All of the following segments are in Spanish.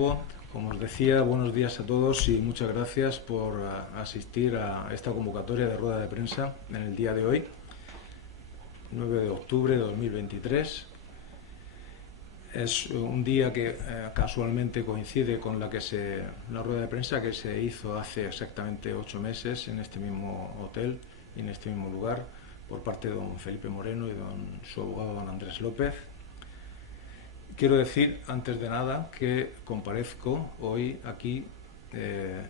nuevo. Como os decía, buenos días a todos y muchas gracias por asistir a esta convocatoria de rueda de prensa en el día de hoy, 9 de octubre de 2023. Es un día que casualmente coincide con la rueda de prensa que se hizo hace exactamente 8 meses en este mismo hotel y en este mismo lugar por parte de don Felipe Moreno y su abogado don Andrés López. Quiero decir, antes de nada, que comparezco hoy aquí.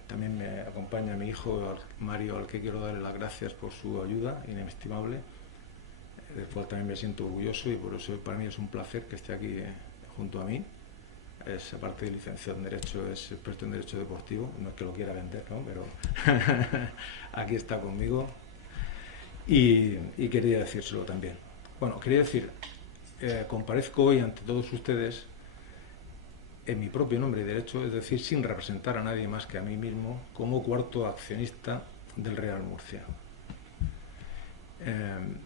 También me acompaña mi hijo Mario, al que quiero darle las gracias por su ayuda inestimable, del cual también me siento orgulloso, y por eso para mí es un placer que esté aquí junto a mí. Es, aparte de licenciado en Derecho, es experto en Derecho Deportivo. No es que lo quiera vender, ¿no? Pero aquí está conmigo y quería decírselo también. Bueno, quería decir, comparezco hoy ante todos ustedes en mi propio nombre y derecho, es decir, sin representar a nadie más que a mí mismo, como cuarto accionista del Real Murcia.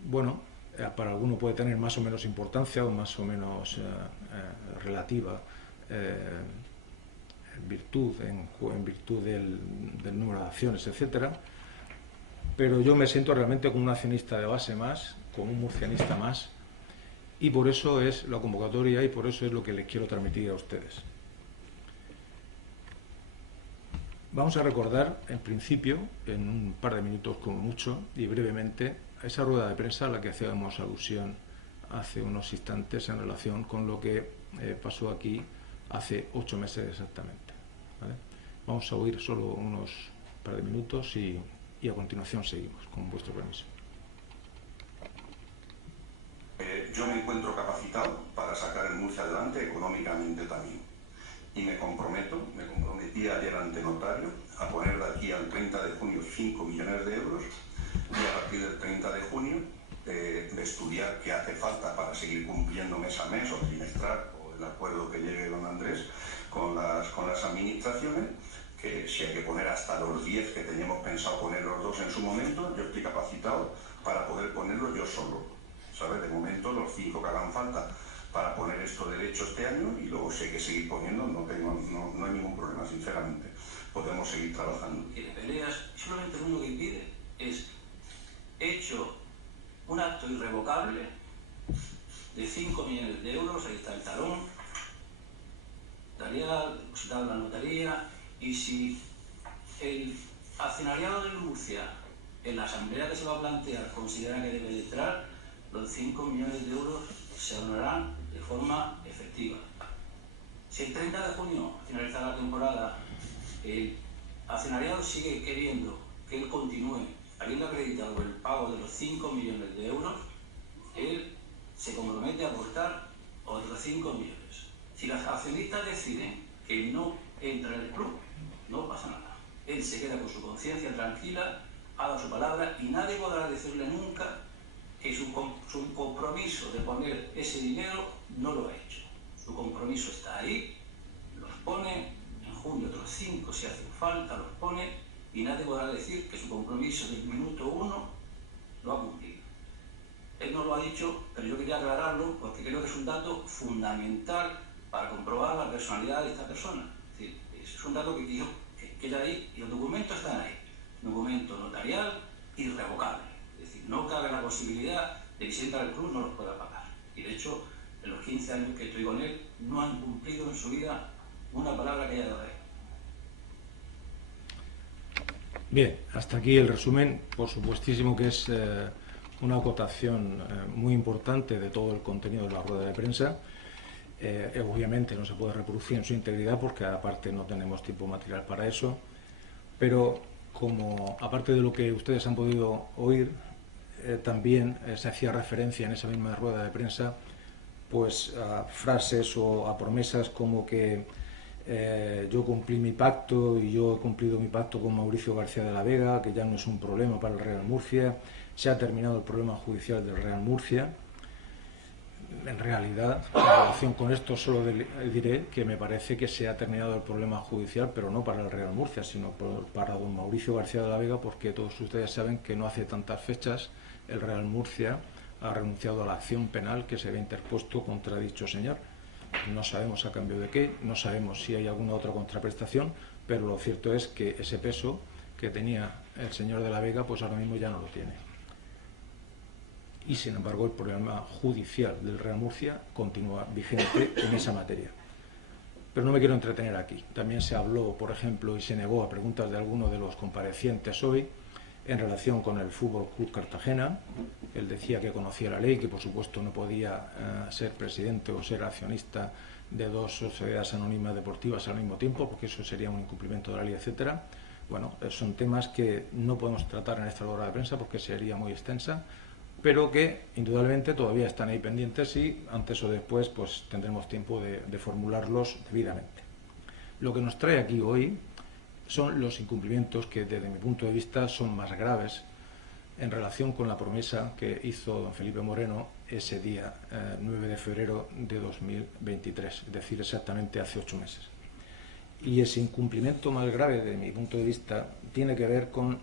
Bueno, para alguno puede tener más o menos importancia o más o menos relativa en virtud del número de acciones, etcétera. Pero yo me siento realmente como un accionista de base más, como un murcianista más, y por eso es la convocatoria y por eso es lo que les quiero transmitir a ustedes. Vamos a recordar, en principio, en un par de minutos como mucho y brevemente, esa rueda de prensa a la que hacíamos alusión hace unos instantes en relación con lo que pasó aquí hace 8 meses exactamente, ¿vale? Vamos a oír solo unos par de minutos y a continuación seguimos, con vuestro permiso. Yo me encuentro capacitado para sacar el Murcia adelante económicamente también. Y me comprometí ayer ante notario a poner de aquí al 30 de junio 5 millones de euros y a partir del 30 de junio de estudiar qué hace falta para seguir cumpliendo mes a mes o trimestral, o el acuerdo que llegue don Andrés con las administraciones, que si hay que poner hasta los 10 que teníamos pensado poner los dos en su momento, yo estoy capacitado para poder ponerlo yo solo, ¿sabes? De momento los 5 que hagan falta para poner esto derecho este año, y luego si hay que seguir poniendo, no hay ningún problema, sinceramente. Podemos seguir trabajando. Y de peleas, solamente lo único que impide es hecho un acto irrevocable de 5 millones de euros, ahí está el talón, notarial, depositado en la notaría, y si el accionariado de Murcia, en la asamblea que se va a plantear, considera que debe entrar, los 5 millones de euros se donarán de forma efectiva. Si el 30 de junio, a finalizar la temporada, el accionariado sigue queriendo que él continúe habiendo acreditado el pago de los 5 millones de euros, él se compromete a aportar otros 5 millones. Si los accionistas deciden que no entra en el club, no pasa nada. Él se queda con su conciencia tranquila, ha dado su palabra y nadie podrá decirle nunca que su compromiso de poner ese dinero no lo ha hecho. Su compromiso está ahí, los pone, en junio otros 5 si hacen falta, los pone, y nadie podrá decir que su compromiso del minuto 1 lo ha cumplido. Él no lo ha dicho, pero yo quería aclararlo porque creo que es un dato fundamental para comprobar la personalidad de esta persona. Es decir, es un dato que queda ahí y los documentos están ahí. Documento notarial irrevocable. Es decir, no cabe la posibilidad de que si entra al club no los pueda pagar. Y de hecho, en los 15 años que estoy con él, no han cumplido en su vida una palabra que haya dado a él. Bien, hasta aquí el resumen. Por supuestísimo que es una acotación muy importante de todo el contenido de la rueda de prensa. Obviamente no se puede reproducir en su integridad porque aparte no tenemos tiempo material para eso, pero como aparte de lo que ustedes han podido oír, también se hacía referencia en esa misma rueda de prensa pues a frases o a promesas como que yo cumplí mi pacto y yo he cumplido mi pacto con Mauricio García de la Vega, que ya no es un problema para el Real Murcia, se ha terminado el problema judicial del Real Murcia. En realidad, en relación con esto, solo diré que me parece que se ha terminado el problema judicial, pero no para el Real Murcia, sino para don Mauricio García de la Vega, porque todos ustedes saben que no hace tantas fechas el Real Murcia ha renunciado a la acción penal que se había interpuesto contra dicho señor. No sabemos a cambio de qué, no sabemos si hay alguna otra contraprestación, pero lo cierto es que ese peso que tenía el señor de la Vega, pues ahora mismo ya no lo tiene. Y sin embargo el problema judicial del Real Murcia continúa vigente en esa materia. Pero no me quiero entretener aquí. También se habló, por ejemplo, y se negó a preguntas de alguno de los comparecientes hoy en relación con el Fútbol Club Cartagena. Él decía que conocía la ley, que por supuesto no podía ser presidente o ser accionista de dos sociedades anónimas deportivas al mismo tiempo, porque eso sería un incumplimiento de la ley, etcétera. Bueno, son temas que no podemos tratar en esta hora de prensa porque sería muy extensa, pero que indudablemente todavía están ahí pendientes y antes o después pues tendremos tiempo de formularlos debidamente. Lo que nos trae aquí hoy son los incumplimientos que desde mi punto de vista son más graves en relación con la promesa que hizo don Felipe Moreno ese día 9 de febrero de 2023, es decir, exactamente hace 8 meses. Y ese incumplimiento más grave desde mi punto de vista tiene que ver con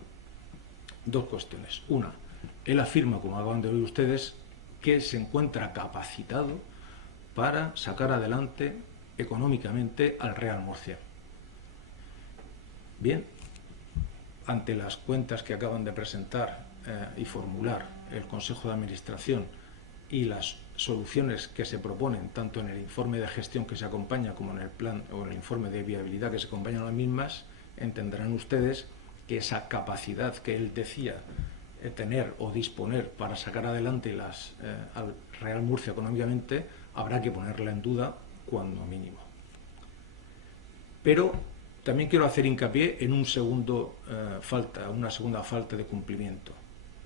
dos cuestiones. Una, él afirma, como acaban de oír ustedes, que se encuentra capacitado para sacar adelante económicamente al Real Murcia. Bien, ante las cuentas que acaban de presentar y formular el Consejo de Administración y las soluciones que se proponen tanto en el informe de gestión que se acompaña como en el plan o en el informe de viabilidad que se acompañan a las mismas, entenderán ustedes que esa capacidad que él decía tener o disponer para sacar adelante al Real Murcia económicamente habrá que ponerla en duda cuando mínimo. Pero también quiero hacer hincapié en una segunda falta de cumplimiento,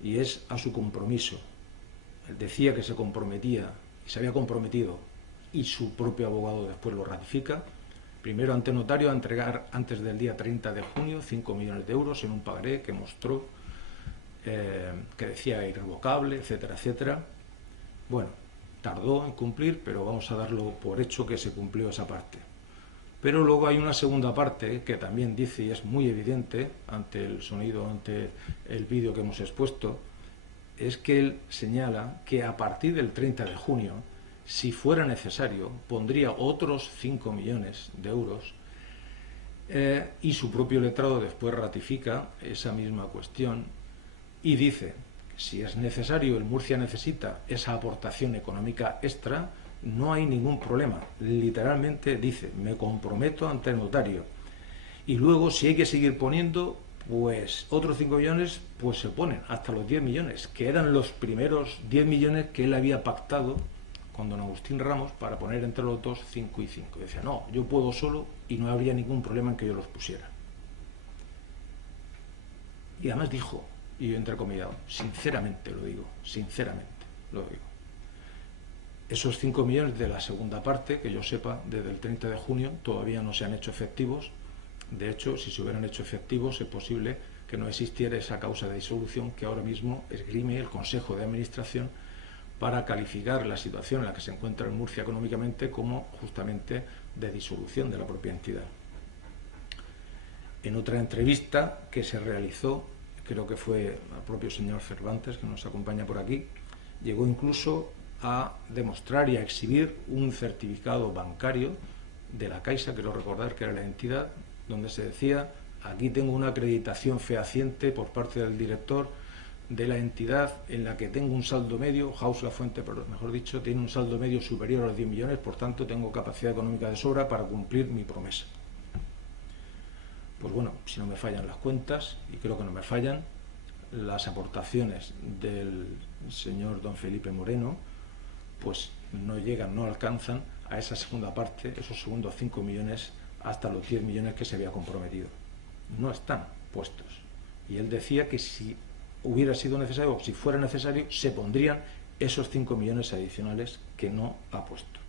y es a su compromiso. Él decía que se comprometía y se había comprometido, y su propio abogado después lo ratifica, primero ante notario a entregar antes del día 30 de junio 5 millones de euros en un pagaré que mostró que decía irrevocable, etcétera, etcétera. Bueno, tardó en cumplir, pero vamos a darlo por hecho que se cumplió esa parte. Pero luego hay una segunda parte que también dice, y es muy evidente ante el sonido, ante el vídeo que hemos expuesto, es que él señala que a partir del 30 de junio, si fuera necesario, pondría otros 5 millones de euros y su propio letrado después ratifica esa misma cuestión y dice, si es necesario, el Murcia necesita esa aportación económica extra, no hay ningún problema. Literalmente dice, me comprometo ante el notario. Y luego, si hay que seguir poniendo, pues otros 5 millones, pues se ponen hasta los 10 millones, que eran los primeros 10 millones que él había pactado con don Agustín Ramos para poner entre los dos 5 y 5. Decía, no, yo puedo solo y no habría ningún problema en que yo los pusiera. Y además dijo, y yo entrecomillado, sinceramente lo digo, esos 5 millones de la segunda parte, que yo sepa, desde el 30 de junio todavía no se han hecho efectivos. De hecho, si se hubieran hecho efectivos, es posible que no existiera esa causa de disolución que ahora mismo esgrime el Consejo de Administración para calificar la situación en la que se encuentra en Murcia económicamente como justamente de disolución de la propia entidad. En otra entrevista que se realizó, creo que fue al propio señor Cervantes, que nos acompaña por aquí, llegó incluso a demostrar y a exhibir un certificado bancario de la Caixa, quiero recordar que era la entidad, donde se decía, aquí tengo una acreditación fehaciente por parte del director de la entidad en la que tengo un saldo medio, House La Fuente, mejor dicho, tiene un saldo medio superior a los 10 millones, por tanto tengo capacidad económica de sobra para cumplir mi promesa. Pues bueno, si no me fallan las cuentas, y creo que no me fallan, las aportaciones del señor don Felipe Moreno, pues no llegan, no alcanzan a esa segunda parte, esos segundos 5 millones, hasta los 10 millones que se había comprometido. No están puestos. Y él decía que si hubiera sido necesario, o si fuera necesario, se pondrían esos 5 millones adicionales que no ha puesto.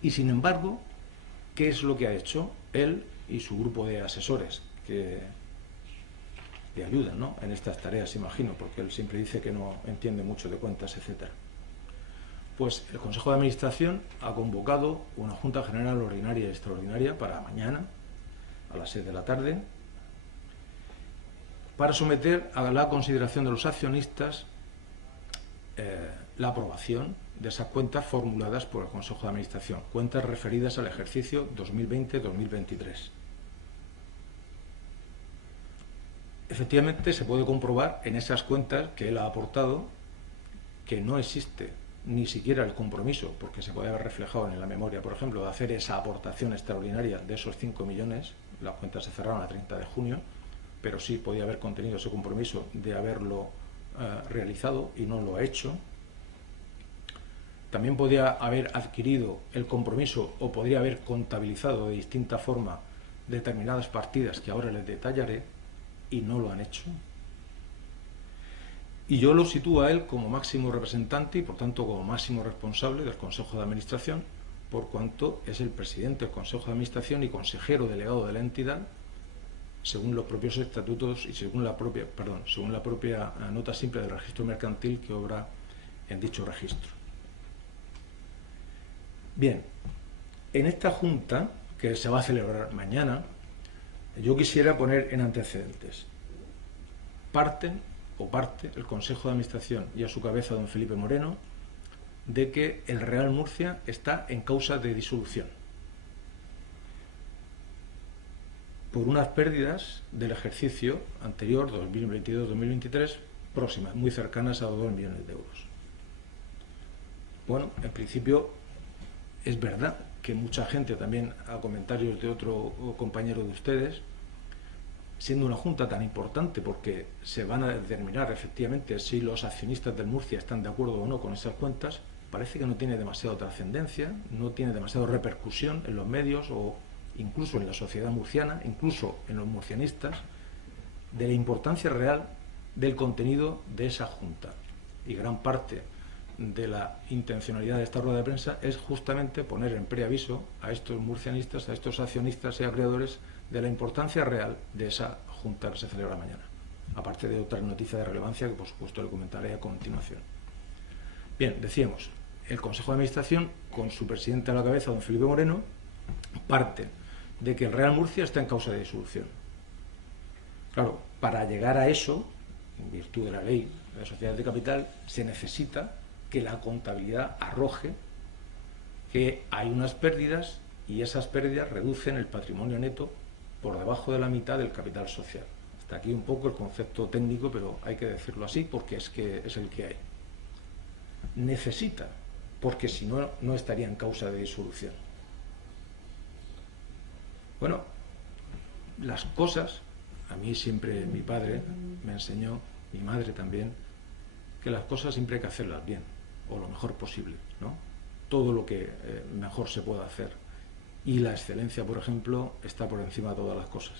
Y sin embargo, ¿qué es lo que ha hecho él y su grupo de asesores que le ayudan, ¿no?, en estas tareas, imagino, porque él siempre dice que no entiende mucho de cuentas, etcétera? Pues el Consejo de Administración ha convocado una Junta General Ordinaria y Extraordinaria para mañana, a las 6 de la tarde, para someter a la consideración de los accionistas la aprobación de esas cuentas formuladas por el Consejo de Administración, cuentas referidas al ejercicio 2020-2023. Efectivamente, se puede comprobar en esas cuentas que él ha aportado que no existe ni siquiera el compromiso, porque se puede haber reflejado en la memoria, por ejemplo, de hacer esa aportación extraordinaria de esos 5 millones. Las cuentas se cerraron a 30 de junio, pero sí podía haber contenido ese compromiso de haberlo realizado y no lo ha hecho. También podía haber adquirido el compromiso o podría haber contabilizado de distinta forma determinadas partidas que ahora les detallaré y no lo han hecho. Y yo lo sitúo a él como máximo representante y por tanto como máximo responsable del Consejo de Administración, por cuanto es el presidente del Consejo de Administración y consejero delegado de la entidad, según los propios estatutos y según la propia nota simple del registro mercantil que obra en dicho registro. Bien, en esta junta, que se va a celebrar mañana, yo quisiera poner en antecedentes. Parte el Consejo de Administración y a su cabeza don Felipe Moreno de que el Real Murcia está en causa de disolución por unas pérdidas del ejercicio anterior, 2022-2023, próximas, muy cercanas a 2 millones de euros. Bueno, en principio es verdad que mucha gente, también a comentarios de otro compañero de ustedes, siendo una junta tan importante porque se van a determinar efectivamente si los accionistas del Murcia están de acuerdo o no con esas cuentas, parece que no tiene demasiada trascendencia, no tiene demasiada repercusión en los medios o incluso en la sociedad murciana, incluso en los murcianistas, de la importancia real del contenido de esa junta. Y gran parte de la intencionalidad de esta rueda de prensa es justamente poner en preaviso a estos murcianistas, a estos accionistas y acreedores de la importancia real de esa junta que se celebra mañana, aparte de otras noticias de relevancia que por supuesto le comentaré a continuación. Bien, decíamos, el Consejo de Administración, con su presidente a la cabeza, don Felipe Moreno, parte de que el Real Murcia está en causa de disolución. Claro, para llegar a eso, en virtud de la ley de sociedades de capital, se necesita que la contabilidad arroje que hay unas pérdidas y esas pérdidas reducen el patrimonio neto por debajo de la mitad del capital social. Hasta aquí un poco el concepto técnico, pero hay que decirlo así porque es el que hay. Necesita, porque si no, no estaría en causa de disolución. Bueno, las cosas, a mí siempre mi padre me enseñó, mi madre también, que las cosas siempre hay que hacerlas bien, o lo mejor posible, ¿no? Todo lo que mejor se pueda hacer. Y la excelencia, por ejemplo, está por encima de todas las cosas.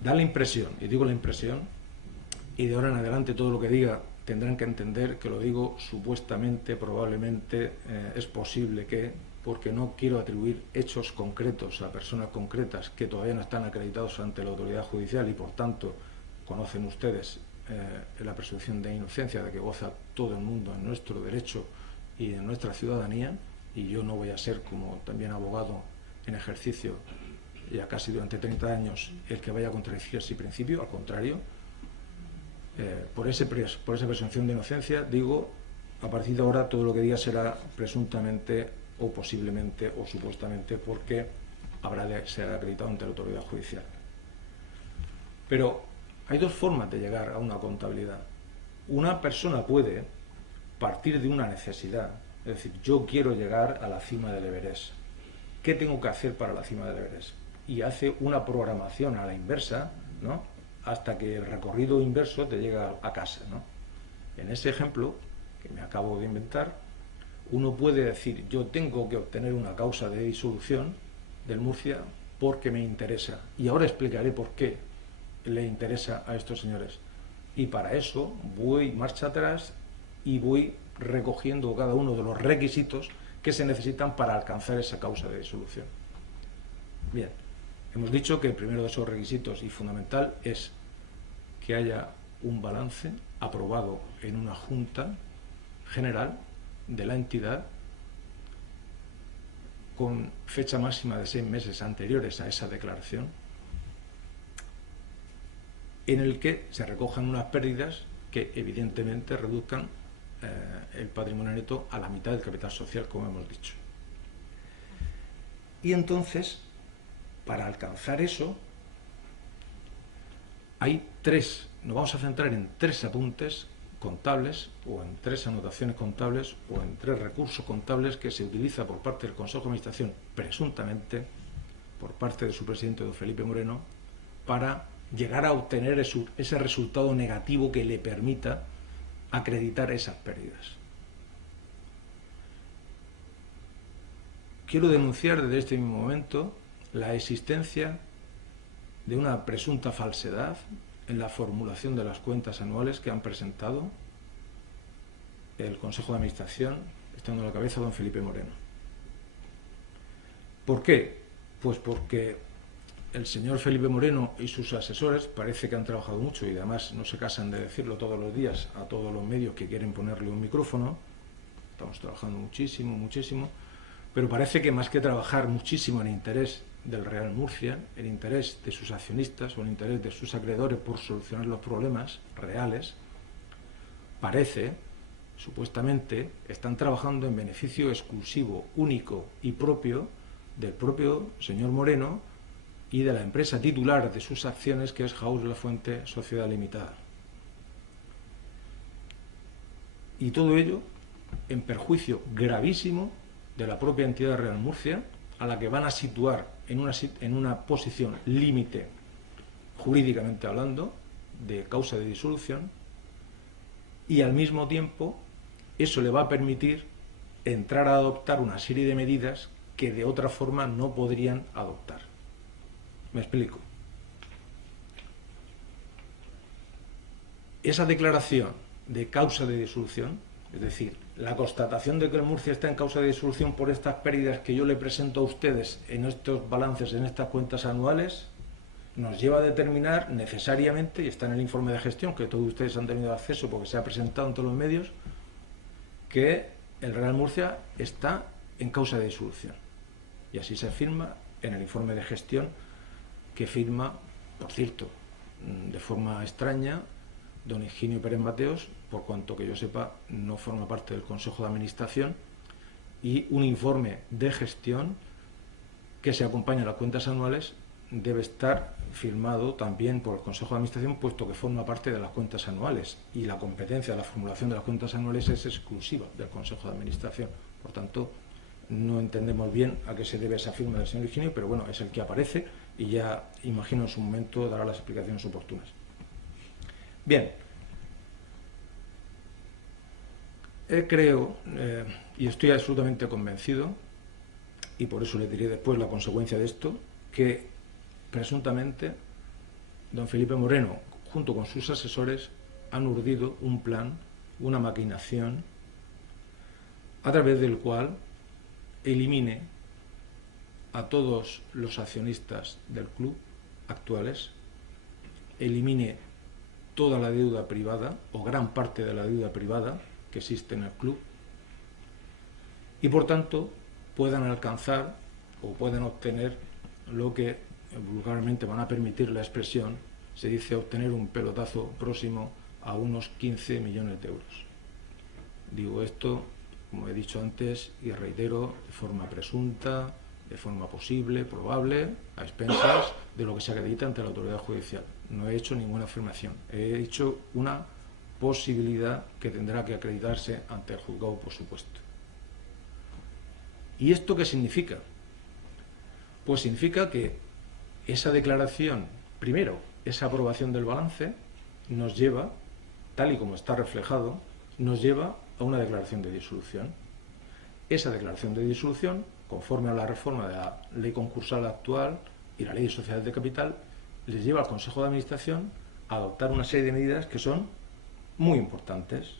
Da la impresión, y digo la impresión, y de ahora en adelante todo lo que diga tendrán que entender que lo digo supuestamente, probablemente, es posible que, porque no quiero atribuir hechos concretos a personas concretas que todavía no están acreditados ante la autoridad judicial y por tanto conocen ustedes la presunción de inocencia de que goza todo el mundo en nuestro derecho y en nuestra ciudadanía, y yo no voy a ser, como también abogado en ejercicio ya casi durante 30 años, el que vaya a contradecir ese principio, al contrario. Por esa presunción de inocencia, digo, a partir de ahora todo lo que diga será presuntamente o posiblemente o supuestamente porque habrá de ser acreditado ante la autoridad judicial. Pero hay dos formas de llegar a una contabilidad. Una persona puede partir de una necesidad, es decir, yo quiero llegar a la cima del Everest. ¿Qué tengo que hacer para la cima del Everest? Y hace una programación a la inversa, ¿no?, hasta que el recorrido inverso te llega a casa, ¿no? En ese ejemplo, que me acabo de inventar, uno puede decir, yo tengo que obtener una causa de disolución del Murcia porque me interesa. Y ahora explicaré por qué le interesa a estos señores. Y para eso voy marcha atrás y voy recogiendo cada uno de los requisitos que se necesitan para alcanzar esa causa de disolución. Bien, hemos dicho que el primero de esos requisitos y fundamental es que haya un balance aprobado en una junta general de la entidad con fecha máxima de 6 meses anteriores a esa declaración, en el que se recojan unas pérdidas que evidentemente reduzcan el patrimonio neto a la mitad del capital social, como hemos dicho. Y entonces, para alcanzar eso, nos vamos a centrar en 3 apuntes contables, o en 3 anotaciones contables, o en 3 recursos contables que se utiliza por parte del Consejo de Administración, presuntamente por parte de su presidente, don Felipe Moreno, para llegar a obtener ese resultado negativo que le permita acreditar esas pérdidas. Quiero denunciar desde este mismo momento la existencia de una presunta falsedad en la formulación de las cuentas anuales que han presentado el Consejo de Administración, estando a la cabeza don Felipe Moreno. ¿Por qué? Pues porque el señor Felipe Moreno y sus asesores parece que han trabajado mucho, y además no se cansan de decirlo todos los días a todos los medios que quieren ponerle un micrófono. Estamos trabajando muchísimo, muchísimo, pero parece que más que trabajar muchísimo en interés del Real Murcia, en interés de sus accionistas o en interés de sus acreedores por solucionar los problemas reales, parece, supuestamente, están trabajando en beneficio exclusivo, único y propio del propio señor Moreno y de la empresa titular de sus acciones, que es House La Fuente Sociedad Limitada. Y todo ello en perjuicio gravísimo de la propia entidad Real Murcia, a la que van a situar en una posición límite, jurídicamente hablando, de causa de disolución, y al mismo tiempo eso le va a permitir entrar a adoptar una serie de medidas que de otra forma no podrían adoptar. Me explico. Esa declaración de causa de disolución, es decir, la constatación de que el Murcia está en causa de disolución por estas pérdidas que yo le presento a ustedes en estos balances, en estas cuentas anuales, nos lleva a determinar necesariamente, y está en el informe de gestión, que todos ustedes han tenido acceso porque se ha presentado en todos los medios, que el Real Murcia está en causa de disolución. Y así se afirma en el informe de gestión, que firma, por cierto, de forma extraña, don Higinio Pérez Mateos, por cuanto que yo sepa no forma parte del Consejo de Administración, y un informe de gestión que se acompaña a las cuentas anuales debe estar firmado también por el Consejo de Administración, puesto que forma parte de las cuentas anuales, y la competencia de la formulación de las cuentas anuales es exclusiva del Consejo de Administración. Por tanto, no entendemos bien a qué se debe esa firma del señor Higinio, pero bueno, es el que aparece y ya imagino en su momento dará las explicaciones oportunas. Bien, creo, y estoy absolutamente convencido, y por eso le diré después la consecuencia de esto, que presuntamente don Felipe Moreno, junto con sus asesores, han urdido un plan, una maquinación, a través del cual elimine a todos los accionistas del club actuales, elimine toda la deuda privada, o gran parte de la deuda privada que existe en el club, y por tanto puedan alcanzar o puedan obtener lo que vulgarmente van a permitir la expresión, se dice obtener un pelotazo próximo a unos 15 millones de euros. Digo esto, como he dicho antes, y reitero, de forma presunta, de forma posible, probable, a expensas de lo que se acredita ante la autoridad judicial. No he hecho ninguna afirmación, he hecho una posibilidad que tendrá que acreditarse ante el juzgado, por supuesto. ¿Y esto qué significa? Pues significa que esa declaración, primero, esa aprobación del balance, nos lleva, tal y como está reflejado, nos lleva a una declaración de disolución. Esa declaración de disolución, conforme a la reforma de la ley concursal actual y la ley de sociedades de capital, les lleva al Consejo de Administración a adoptar una serie de medidas que son muy importantes.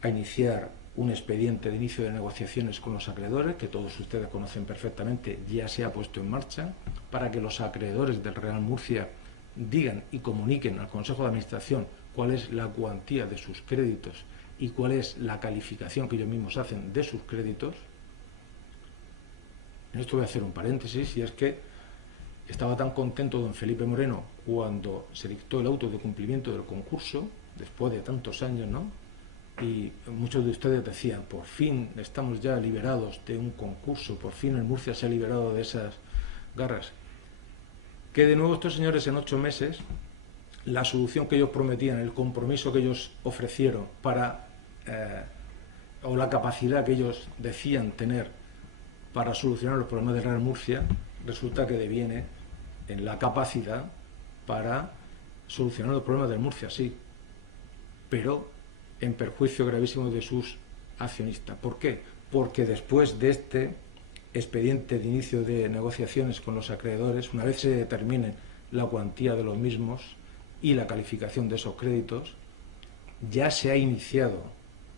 A iniciar un expediente de inicio de negociaciones con los acreedores, que todos ustedes conocen perfectamente, ya se ha puesto en marcha, para que los acreedores del Real Murcia digan y comuniquen al Consejo de Administración cuál es la cuantía de sus créditos y cuál es la calificación que ellos mismos hacen de sus créditos. En esto voy a hacer un paréntesis, y es que Estaba tan contento don Felipe Moreno cuando se dictó el auto de cumplimiento del concurso, después de tantos años, ¿no? Y muchos de ustedes decían, por fin estamos ya liberados de un concurso, por fin el Murcia se ha liberado de esas garras. Que de nuevo estos señores en 8 meses, la solución que ellos prometían, el compromiso que ellos ofrecieron para, o la capacidad que ellos decían tener para solucionar los problemas del Real Murcia, resulta que deviene en la capacidad para solucionar los problemas del Murcia, sí, pero en perjuicio gravísimo de sus accionistas. ¿Por qué? Porque después de este expediente de inicio de negociaciones con los acreedores, una vez se determine la cuantía de los mismos y la calificación de esos créditos, ya se ha iniciado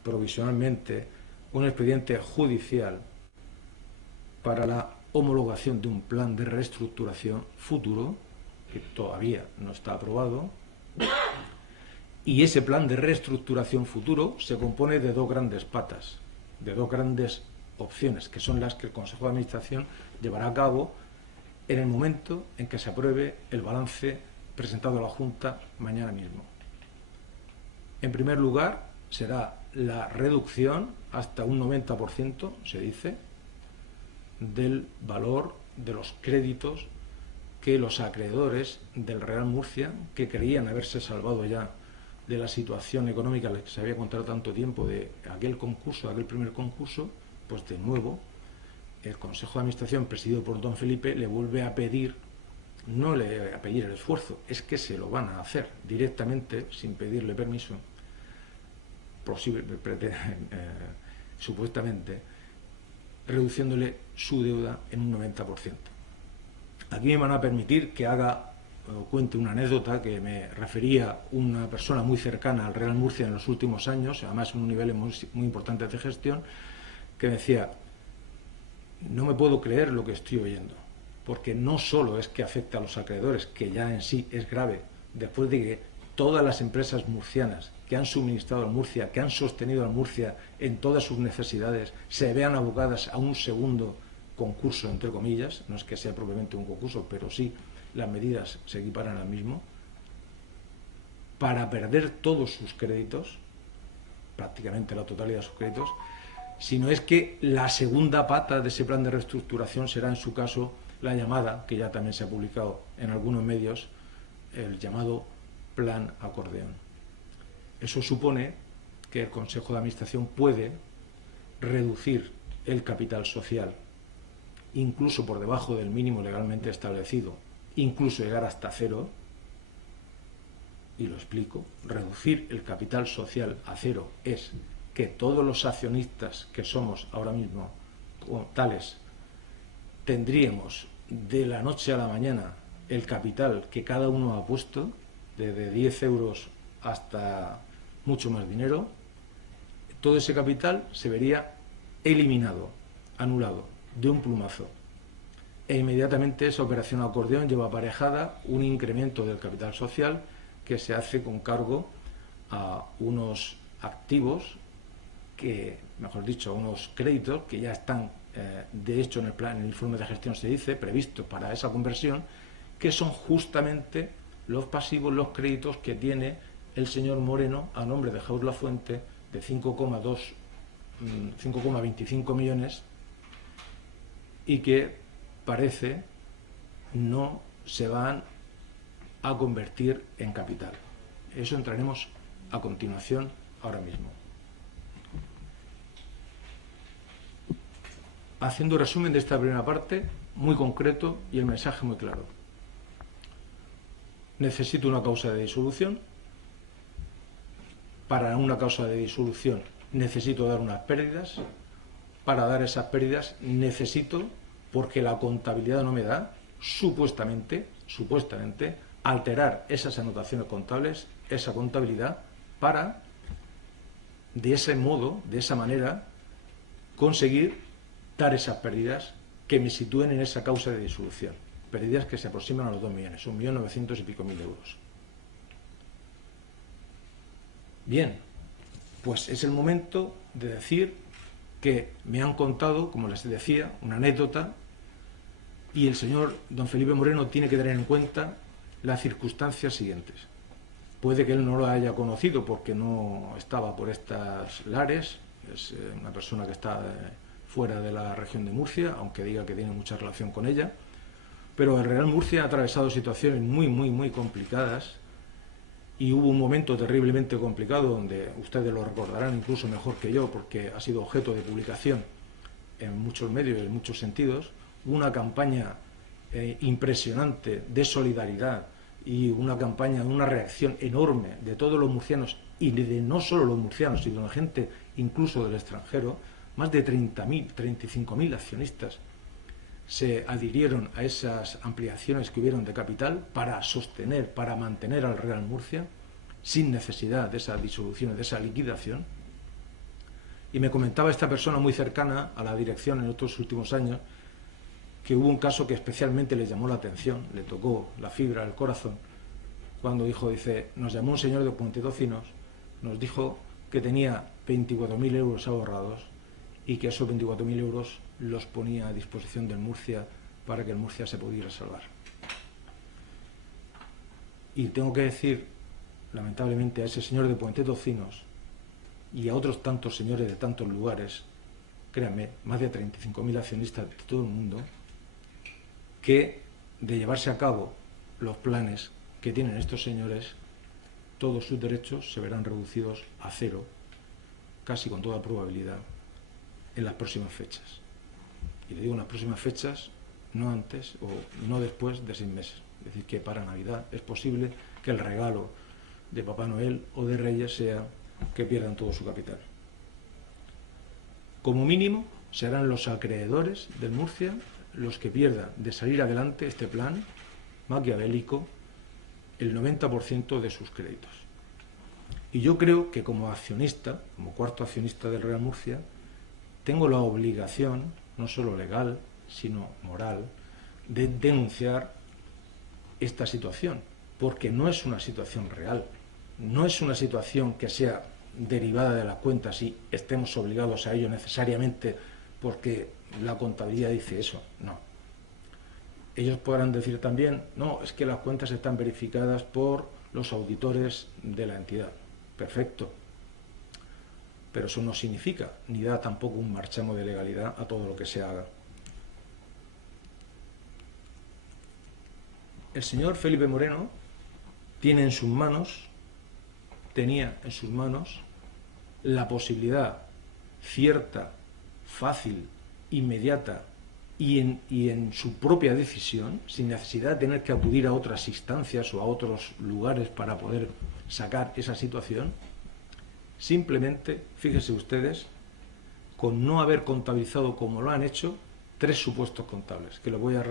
provisionalmente un expediente judicial para la homologación de un plan de reestructuración futuro, que todavía no está aprobado, y ese plan de reestructuración futuro se compone de 2 grandes patas, de 2 grandes opciones, que son las que el Consejo de Administración llevará a cabo en el momento en que se apruebe el balance presentado a la Junta mañana mismo. En primer lugar, será la reducción hasta un 90%, se dice, del valor de los créditos que los acreedores del Real Murcia, que creían haberse salvado ya de la situación económica en la que se había contado tanto tiempo de aquel concurso, de aquel primer concurso, pues de nuevo el Consejo de Administración, presidido por don Felipe, le vuelve a pedir, no le va a pedir el esfuerzo, es que se lo van a hacer directamente, sin pedirle permiso, supuestamente, reduciéndole su deuda en un 90%. Aquí me van a permitir que cuente una anécdota que me refería una persona muy cercana al Real Murcia en los últimos años, además en un nivel muy importante de gestión, que me decía, no me puedo creer lo que estoy oyendo, porque no solo es que afecta a los acreedores, que ya en sí es grave, después de que todas las empresas murcianas que han suministrado al Murcia, que han sostenido al Murcia en todas sus necesidades, se vean abocadas a un segundo concurso, entre comillas, no es que sea propiamente un concurso, pero sí las medidas se equiparan al mismo, para perder todos sus créditos, prácticamente la totalidad de sus créditos, sino es que la segunda pata de ese plan de reestructuración será en su caso la llamada, que ya también se ha publicado en algunos medios, el llamado plan acordeón. Eso supone que el Consejo de Administración puede reducir el capital social, incluso por debajo del mínimo legalmente establecido, incluso llegar hasta 0, y lo explico. Reducir el capital social a 0 es que todos los accionistas que somos ahora mismo tales tendríamos de la noche a la mañana el capital que cada uno ha puesto, desde 10 euros hasta mucho más dinero. Todo ese capital se vería eliminado, anulado, de un plumazo. E inmediatamente esa operación acordeón lleva aparejada un incremento del capital social que se hace con cargo a unos activos que, mejor dicho, a unos créditos que ya están, de hecho en el informe de gestión se dice, previstos para esa conversión, que son justamente los pasivos, los créditos que tiene el señor Moreno a nombre de Jaúl Lafuente de 5,25 millones y que parece no se van a convertir en capital. Eso entraremos a continuación ahora mismo. Haciendo resumen de esta primera parte, muy concreto y el mensaje muy claro. Necesito una causa de disolución. Para una causa de disolución necesito dar unas pérdidas. Para dar esas pérdidas necesito, porque la contabilidad no me da, supuestamente, alterar esas anotaciones contables, esa contabilidad, para, de ese modo, de esa manera, conseguir dar esas pérdidas que me sitúen en esa causa de disolución. Pérdidas que se aproximan a los 2 millones, 1.900.000 y pico euros. Bien, pues es el momento de decir que me han contado, como les decía, una anécdota Y el señor don Felipe Moreno tiene que tener en cuenta las circunstancias siguientes. Puede que él no lo haya conocido porque no estaba por estas lares, es una persona que está fuera de la región de Murcia, aunque diga que tiene mucha relación con ella, pero el Real Murcia ha atravesado situaciones muy complicadas y hubo un momento terriblemente complicado donde ustedes lo recordarán incluso mejor que yo porque ha sido objeto de publicación en muchos medios, en muchos sentidos, una campaña impresionante de solidaridad y una campaña, una reacción enorme de todos los murcianos y de no solo los murcianos, sino de gente incluso del extranjero. Más de 30.000, 35.000 accionistas se adhirieron a esas ampliaciones que hubieron de capital para sostener, para mantener al Real Murcia sin necesidad de esas disoluciones, de esa liquidación. Y me comentaba esta persona muy cercana a la dirección en otros últimos años que hubo un caso que especialmente le llamó la atención, le tocó la fibra del corazón, cuando dice, nos llamó un señor de Puentecinos, nos dijo que tenía 24.000 euros ahorrados y que esos 24.000 euros los ponía a disposición del Murcia para que el Murcia se pudiera salvar. Y tengo que decir, lamentablemente, a ese señor de Puentecinos y a otros tantos señores de tantos lugares, créanme, más de 35.000 accionistas de todo el mundo, que de llevarse a cabo los planes que tienen estos señores, todos sus derechos se verán reducidos a cero, casi con toda probabilidad, en las próximas fechas. Y le digo en las próximas fechas, no antes o no después de 6 meses. Es decir, que para Navidad es posible que el regalo de Papá Noel o de Reyes sea que pierdan todo su capital. Como mínimo, serán los acreedores del Murcia los que pierdan de salir adelante este plan maquiavélico el 90% de sus créditos. Y yo creo que como accionista, como cuarto accionista del Real Murcia, tengo la obligación, no solo legal, sino moral, de denunciar esta situación, porque no es una situación real, no es una situación que sea derivada de las cuentas y estemos obligados a ello necesariamente porque la contabilidad dice eso, no. Ellos podrán decir también, no, es que las cuentas están verificadas por los auditores de la entidad. Perfecto. Pero eso no significa, ni da tampoco un marchamo de legalidad a todo lo que se haga. El señor Felipe Moreno tenía en sus manos la posibilidad cierta, fácil, inmediata y en su propia decisión, sin necesidad de tener que acudir a otras instancias o a otros lugares para poder sacar esa situación, simplemente, fíjense ustedes, con no haber contabilizado como lo han hecho 3 supuestos contables, que lo voy a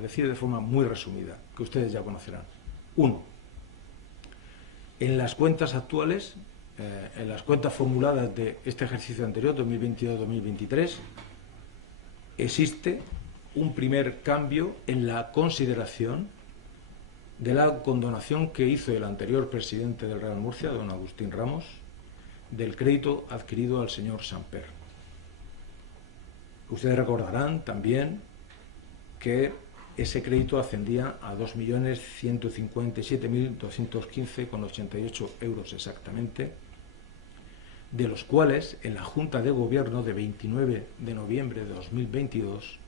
decir de forma muy resumida, que ustedes ya conocerán. 1. En las cuentas actuales, en las cuentas formuladas de este ejercicio anterior, 2022-2023, existe un primer cambio en la consideración de la condonación que hizo el anterior presidente del Real Murcia, don Agustín Ramos, del crédito adquirido al señor Samper. Ustedes recordarán también que ese crédito ascendía a 2.157.215,88 euros exactamente, de los cuales en la Junta de Gobierno de 29 de noviembre de 2022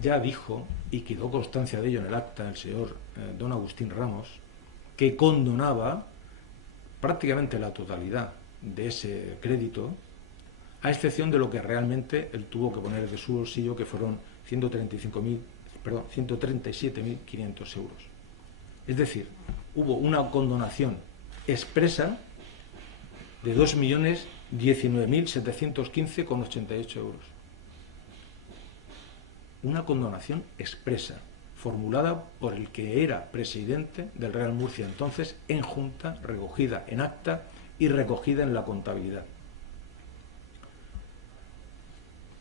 ya dijo, y quedó constancia de ello en el acta el señor don Agustín Ramos, que condonaba prácticamente la totalidad de ese crédito, a excepción de lo que realmente él tuvo que poner de su bolsillo, que fueron 137.500 euros. Es decir, hubo una condonación expresa de 2.019.715,88 euros. Una condonación expresa, formulada por el que era presidente del Real Murcia entonces, en junta, recogida en acta y recogida en la contabilidad.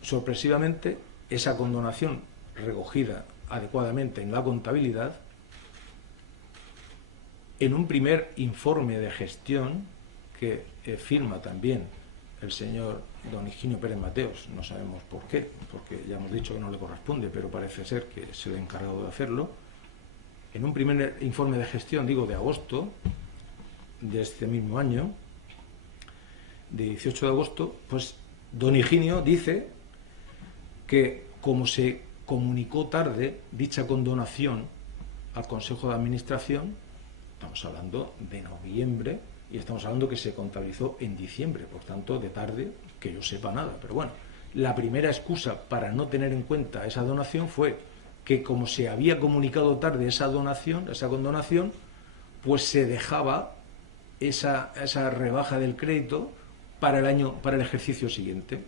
Sorpresivamente, esa condonación recogida adecuadamente en la contabilidad, en un primer informe de gestión que firma también el señor don Higinio Pérez Mateos, no sabemos por qué, porque ya hemos dicho que no le corresponde, pero parece ser que se le ha encargado de hacerlo, en un primer informe de gestión, digo, de agosto de este mismo año, de 18 de agosto, pues don Higinio dice que como se comunicó tarde dicha condonación al Consejo de Administración, estamos hablando de noviembre y estamos hablando que se contabilizó en diciembre, por tanto de tarde que yo sepa nada, pero bueno, la primera excusa para no tener en cuenta esa donación fue que como se había comunicado tarde esa condonación, pues se dejaba esa rebaja del crédito para el ejercicio siguiente.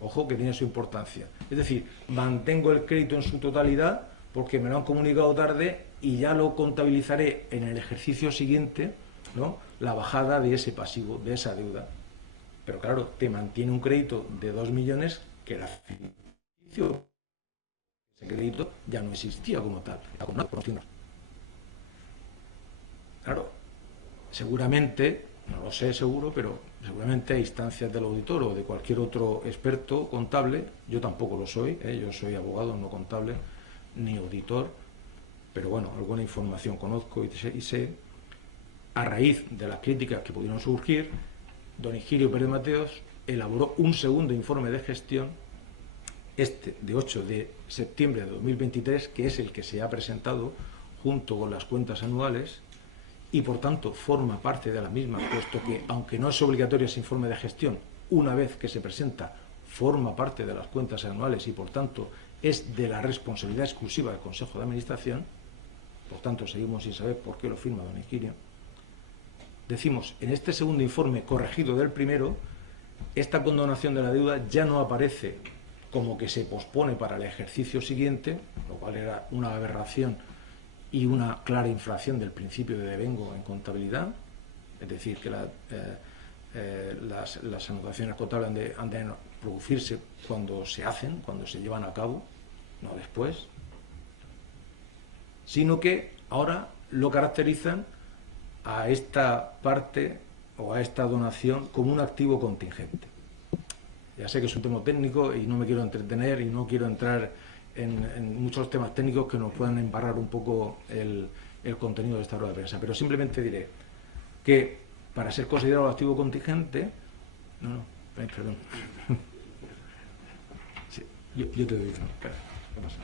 Ojo que tiene su importancia. Es decir, mantengo el crédito en su totalidad porque me lo han comunicado tarde y ya lo contabilizaré en el ejercicio siguiente, ¿no?, la bajada de ese pasivo, de esa deuda. Pero claro, te mantiene un crédito de 2 millones que el ejercicio, ese crédito ya no existía como tal. Claro, seguramente, no lo sé seguro, pero seguramente a instancias del auditor o de cualquier otro experto contable, yo tampoco lo soy, yo soy abogado, no contable, ni auditor, pero bueno, alguna información conozco y sé, a raíz de las críticas que pudieron surgir, don Higinio Pérez Mateos elaboró un segundo informe de gestión, de 8 de septiembre de 2023, que es el que se ha presentado junto con las cuentas anuales, y por tanto forma parte de la misma, puesto que, aunque no es obligatorio ese informe de gestión, una vez que se presenta, forma parte de las cuentas anuales y por tanto es de la responsabilidad exclusiva del Consejo de Administración. Por tanto, seguimos sin saber por qué lo firma don Higinio. Decimos, en este segundo informe corregido del primero, esta condonación de la deuda ya no aparece como que se pospone para el ejercicio siguiente, lo cual era una aberración y una clara infracción del principio de devengo en contabilidad, es decir, que las anotaciones contables han de producirse cuando se hacen, cuando se llevan a cabo, no después, sino que ahora lo caracterizan a esta parte o a esta donación como un activo contingente. Ya sé que es un tema técnico y no me quiero entretener y no quiero entrar en muchos temas técnicos que nos puedan embarrar un poco el contenido de esta rueda de prensa, pero simplemente diré que para ser considerado activo contingente, perdón, sí, yo te doy, espera, ¿qué pasa?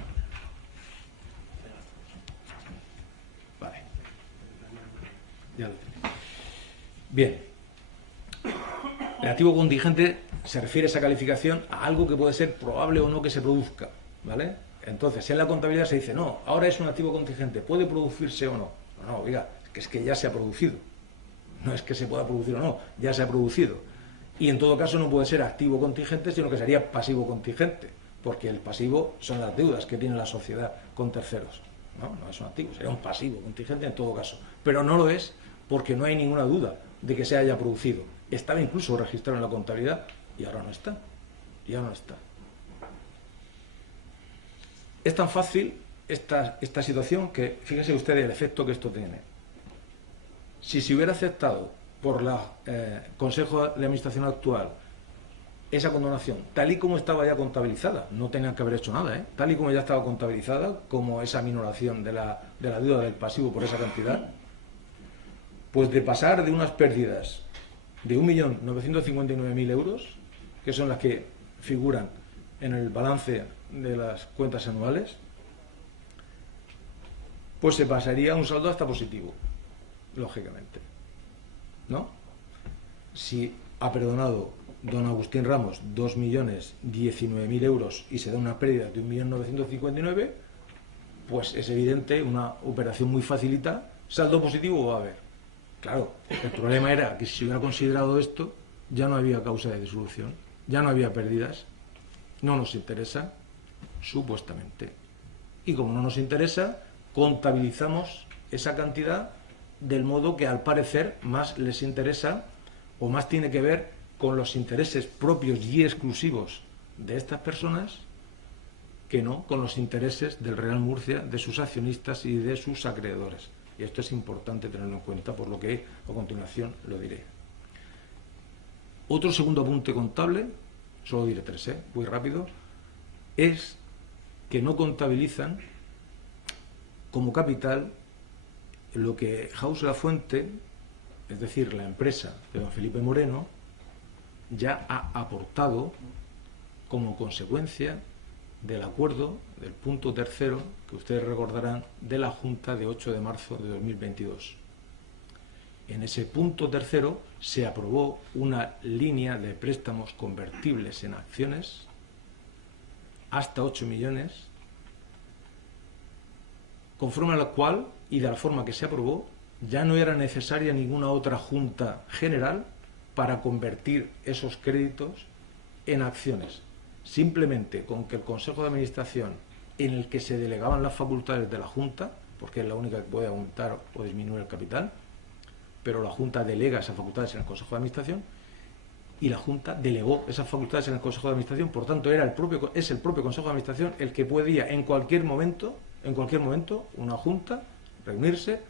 Vale, ya lo tengo. Bien, el activo contingente se refiere a esa calificación a algo que puede ser probable o no que se produzca, ¿vale? Entonces, en la contabilidad se dice, no, ahora es un activo contingente, ¿puede producirse o no? No, oiga, es que ya se ha producido. No es que se pueda producir o no, ya se ha producido. Y en todo caso no puede ser activo contingente, sino que sería pasivo contingente, porque el pasivo son las deudas que tiene la sociedad con terceros. No es un activo, sería un pasivo contingente en todo caso. Pero no lo es porque no hay ninguna duda de que se haya producido. Estaba incluso registrado en la contabilidad y ahora no está. Ya no está. Es tan fácil esta situación que fíjese usted el efecto que esto tiene. Si se hubiera aceptado por el Consejo de Administración actual esa condonación, tal y como estaba ya contabilizada, no tenían que haber hecho nada, tal y como ya estaba contabilizada, como esa minoración de la deuda del pasivo por esa cantidad, pues de pasar de unas pérdidas de 1.959.000 euros, que son las que figuran en el balance de las cuentas anuales, pues se pasaría a un saldo hasta positivo, lógicamente, ¿no? Si ha perdonado don Agustín Ramos 2.019.000 euros y se da una pérdida de 1.959.000, pues es evidente, una operación muy facilita, saldo positivo va a haber. Claro, el problema era que si se hubiera considerado esto, ya no había causa de disolución, ya no había pérdidas, no nos interesa, supuestamente. Y como no nos interesa, contabilizamos esa cantidad del modo que al parecer más les interesa o más tiene que ver con los intereses propios y exclusivos de estas personas que no con los intereses del Real Murcia, de sus accionistas y de sus acreedores. Y esto es importante tenerlo en cuenta, por lo que a continuación lo diré. Otro segundo apunte contable, solo diré tres, muy rápido, es que no contabilizan como capital lo que House La Fuente, es decir, la empresa de don Felipe Moreno, ya ha aportado como consecuencia del acuerdo del punto tercero, que ustedes recordarán, de la Junta de 8 de marzo de 2022. En ese punto tercero se aprobó una línea de préstamos convertibles en acciones hasta 8 millones, conforme a la cual y de la forma que se aprobó, ya no era necesaria ninguna otra Junta General para convertir esos créditos en acciones. Simplemente con que el Consejo de Administración, en el que se delegaban las facultades de la Junta, porque es la única que puede aumentar o disminuir el capital, pero la Junta delega esas facultades en el Consejo de Administración y la Junta delegó esas facultades en el Consejo de Administración. Por tanto, es el propio Consejo de Administración el que podía en cualquier momento, una Junta reunirse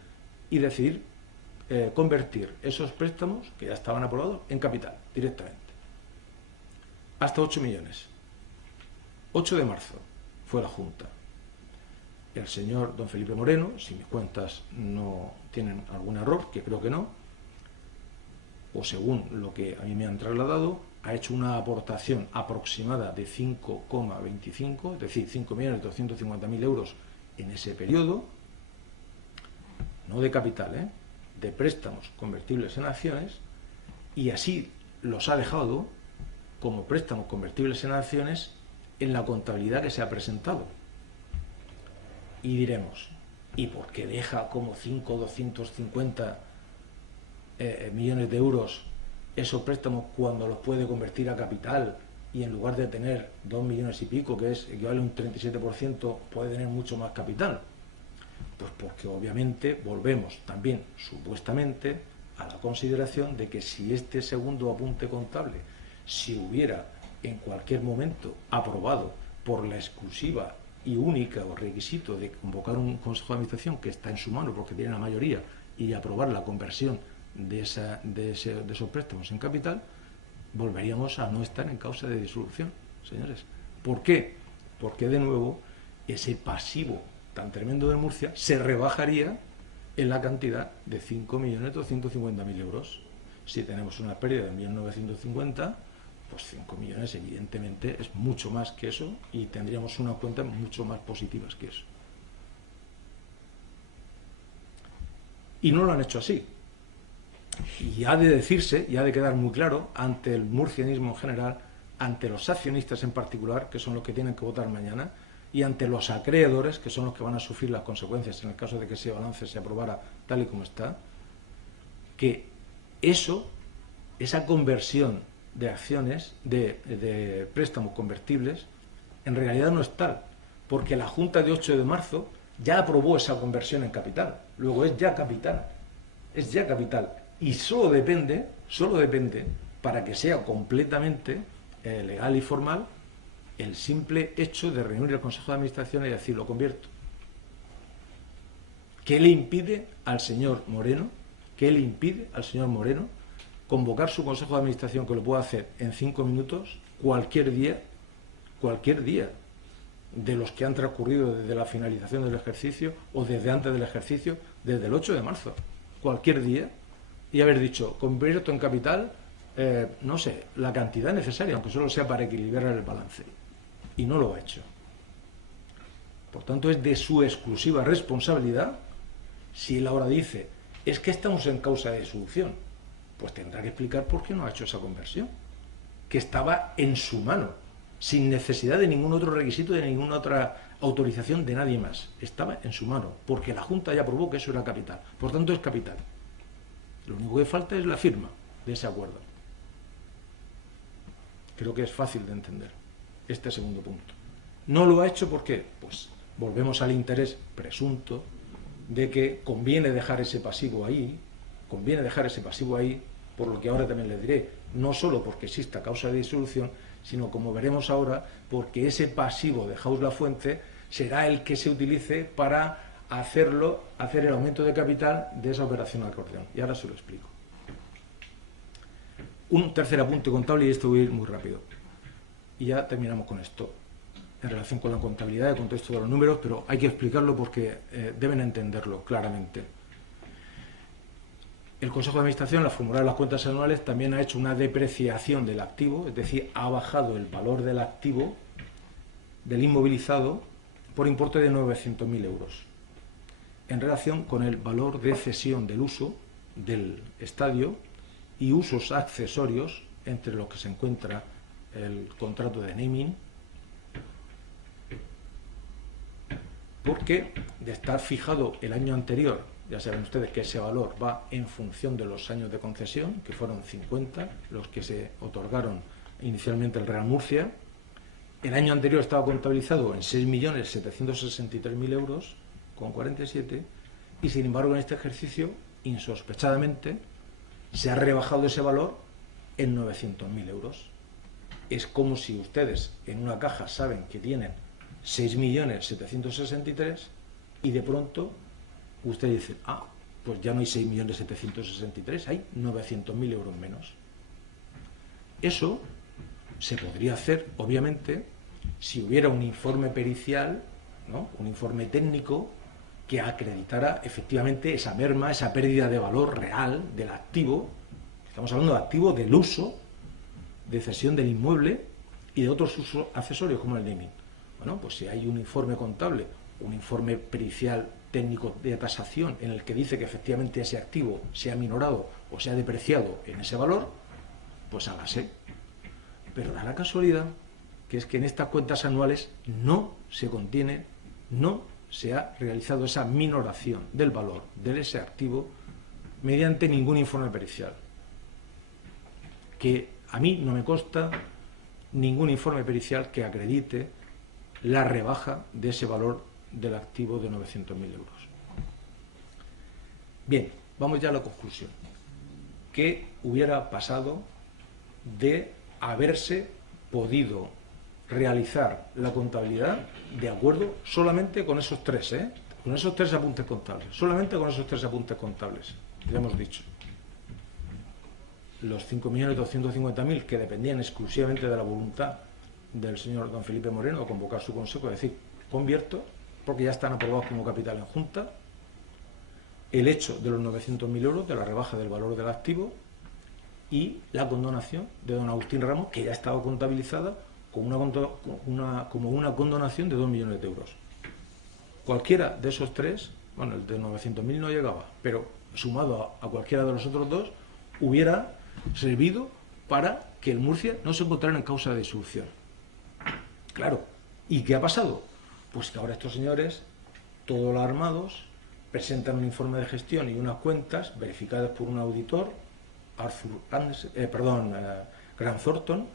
y decidir convertir esos préstamos que ya estaban aprobados en capital directamente. Hasta 8 millones. 8 de marzo fue la Junta. El señor don Felipe Moreno, si mis cuentas no tienen algún error, que creo que no, o según lo que a mí me han trasladado, ha hecho una aportación aproximada de 5,25, es decir, 5.250.000 euros en ese periodo, no de capital, de préstamos convertibles en acciones, y así los ha dejado como préstamos convertibles en acciones en la contabilidad que se ha presentado. Y diremos, ¿y por qué deja como 5.250 millones de euros esos préstamos cuando los puede convertir a capital y en lugar de tener 2 millones y pico, que equivale a un 37%, puede tener mucho más capital? Pues porque obviamente volvemos también supuestamente a la consideración de que si este segundo apunte contable se hubiera en cualquier momento aprobado por la exclusiva y única o requisito de convocar un Consejo de Administración que está en su mano porque tiene la mayoría y aprobar la conversión de esos préstamos en capital, volveríamos a no estar en causa de disolución, señores. ¿Por qué? Porque de nuevo ese pasivo tan tremendo de Murcia se rebajaría en la cantidad de 5.250.000 euros. Si tenemos una pérdida de 1.950, pues 5 millones evidentemente es mucho más que eso y tendríamos unas cuentas mucho más positivas que eso. Y no lo han hecho así. Y ha de decirse, y ha de quedar muy claro ante el murcianismo en general, ante los accionistas en particular, que son los que tienen que votar mañana, y ante los acreedores, que son los que van a sufrir las consecuencias en el caso de que ese balance se aprobara tal y como está, que esa conversión de acciones, de préstamos convertibles, en realidad no es tal, porque la Junta de 8 de marzo ya aprobó esa conversión en capital, luego es ya capital, y solo depende, para que sea completamente legal y formal, el simple hecho de reunir el Consejo de Administración y decir, lo convierto. ¿Qué le impide al señor Moreno convocar su Consejo de Administración, que lo puede hacer en 5 minutos, cualquier día, de los que han transcurrido desde la finalización del ejercicio o desde antes del ejercicio, desde el 8 de marzo, cualquier día, y haber dicho, convierto en capital, no sé, la cantidad necesaria, aunque solo sea para equilibrar el balance? Y no lo ha hecho. Por tanto, es de su exclusiva responsabilidad. Si él ahora dice, es que estamos en causa de disolución, pues tendrá que explicar por qué no ha hecho esa conversión, que estaba en su mano, sin necesidad de ningún otro requisito, de ninguna otra autorización de nadie más. Estaba en su mano, porque la Junta ya aprobó que eso era capital. Por tanto, es capital. Lo único que falta es la firma de ese acuerdo. Creo que es fácil de entender este segundo punto. No lo ha hecho ¿por qué? Pues volvemos al interés presunto de que conviene dejar ese pasivo ahí, por lo que ahora también les diré, no solo porque exista causa de disolución, sino, como veremos ahora, porque ese pasivo de House La Fuente será el que se utilice para hacer el aumento de capital de esa operación de acordeón. Y ahora se lo explico. Un tercer apunte contable, y esto voy a ir muy rápido. Y ya terminamos con esto, en relación con la contabilidad, el contexto de los números, pero hay que explicarlo porque deben entenderlo claramente. El Consejo de Administración, al formular las cuentas anuales, también ha hecho una depreciación del activo, es decir, ha bajado el valor del activo, del inmovilizado, por importe de 900.000 euros, en relación con el valor de cesión del uso del estadio y usos accesorios, entre los que se encuentra el contrato de naming, porque de estar fijado el año anterior, ya saben ustedes que ese valor va en función de los años de concesión, que fueron 50 los que se otorgaron inicialmente al Real Murcia. El año anterior estaba contabilizado en 6.763.000 euros con 47, y sin embargo en este ejercicio, insospechadamente, se ha rebajado ese valor en 900.000 euros. Es como si ustedes en una caja saben que tienen 6.763.000 y de pronto ustedes dicen, pues ya no hay 6.763.000, hay 900.000 euros menos. Eso se podría hacer, obviamente, si hubiera un informe pericial, ¿no?, un informe técnico que acreditara efectivamente esa merma, esa pérdida de valor real del activo. Estamos hablando de activo del uso, de cesión del inmueble y de otros usos accesorios como el naming. Bueno, pues si hay un informe contable, un informe pericial técnico de tasación en el que dice que efectivamente ese activo se ha minorado o se ha depreciado en ese valor, pues hágase. Pero da la casualidad que es que en estas cuentas anuales no se contiene, no se ha realizado esa minoración del valor de ese activo mediante ningún informe pericial. Que a mí no me consta ningún informe pericial que acredite la rebaja de ese valor del activo de 900.000 euros. Bien, vamos ya a la conclusión. ¿Qué hubiera pasado de haberse podido realizar la contabilidad de acuerdo solamente con esos tres, con esos tres apuntes contables? Solamente con esos tres apuntes contables, ya hemos dicho. Los 5.250.000 que dependían exclusivamente de la voluntad del señor don Felipe Moreno, convocar su consejo, es decir, convierto, porque ya están aprobados como capital en junta. El hecho de los 900.000 euros, de la rebaja del valor del activo, y la condonación de don Agustín Ramos, que ya estaba contabilizada como una condonación de 2 millones de euros. Cualquiera de esos tres, bueno, el de 900.000 no llegaba, pero sumado a cualquiera de los otros dos, hubiera servido para que el Murcia no se encontrara en causa de disolución. Claro. ¿Y qué ha pasado? Pues que ahora estos señores, todos los armados, presentan un informe de gestión y unas cuentas verificadas por un auditor, Grant Thornton,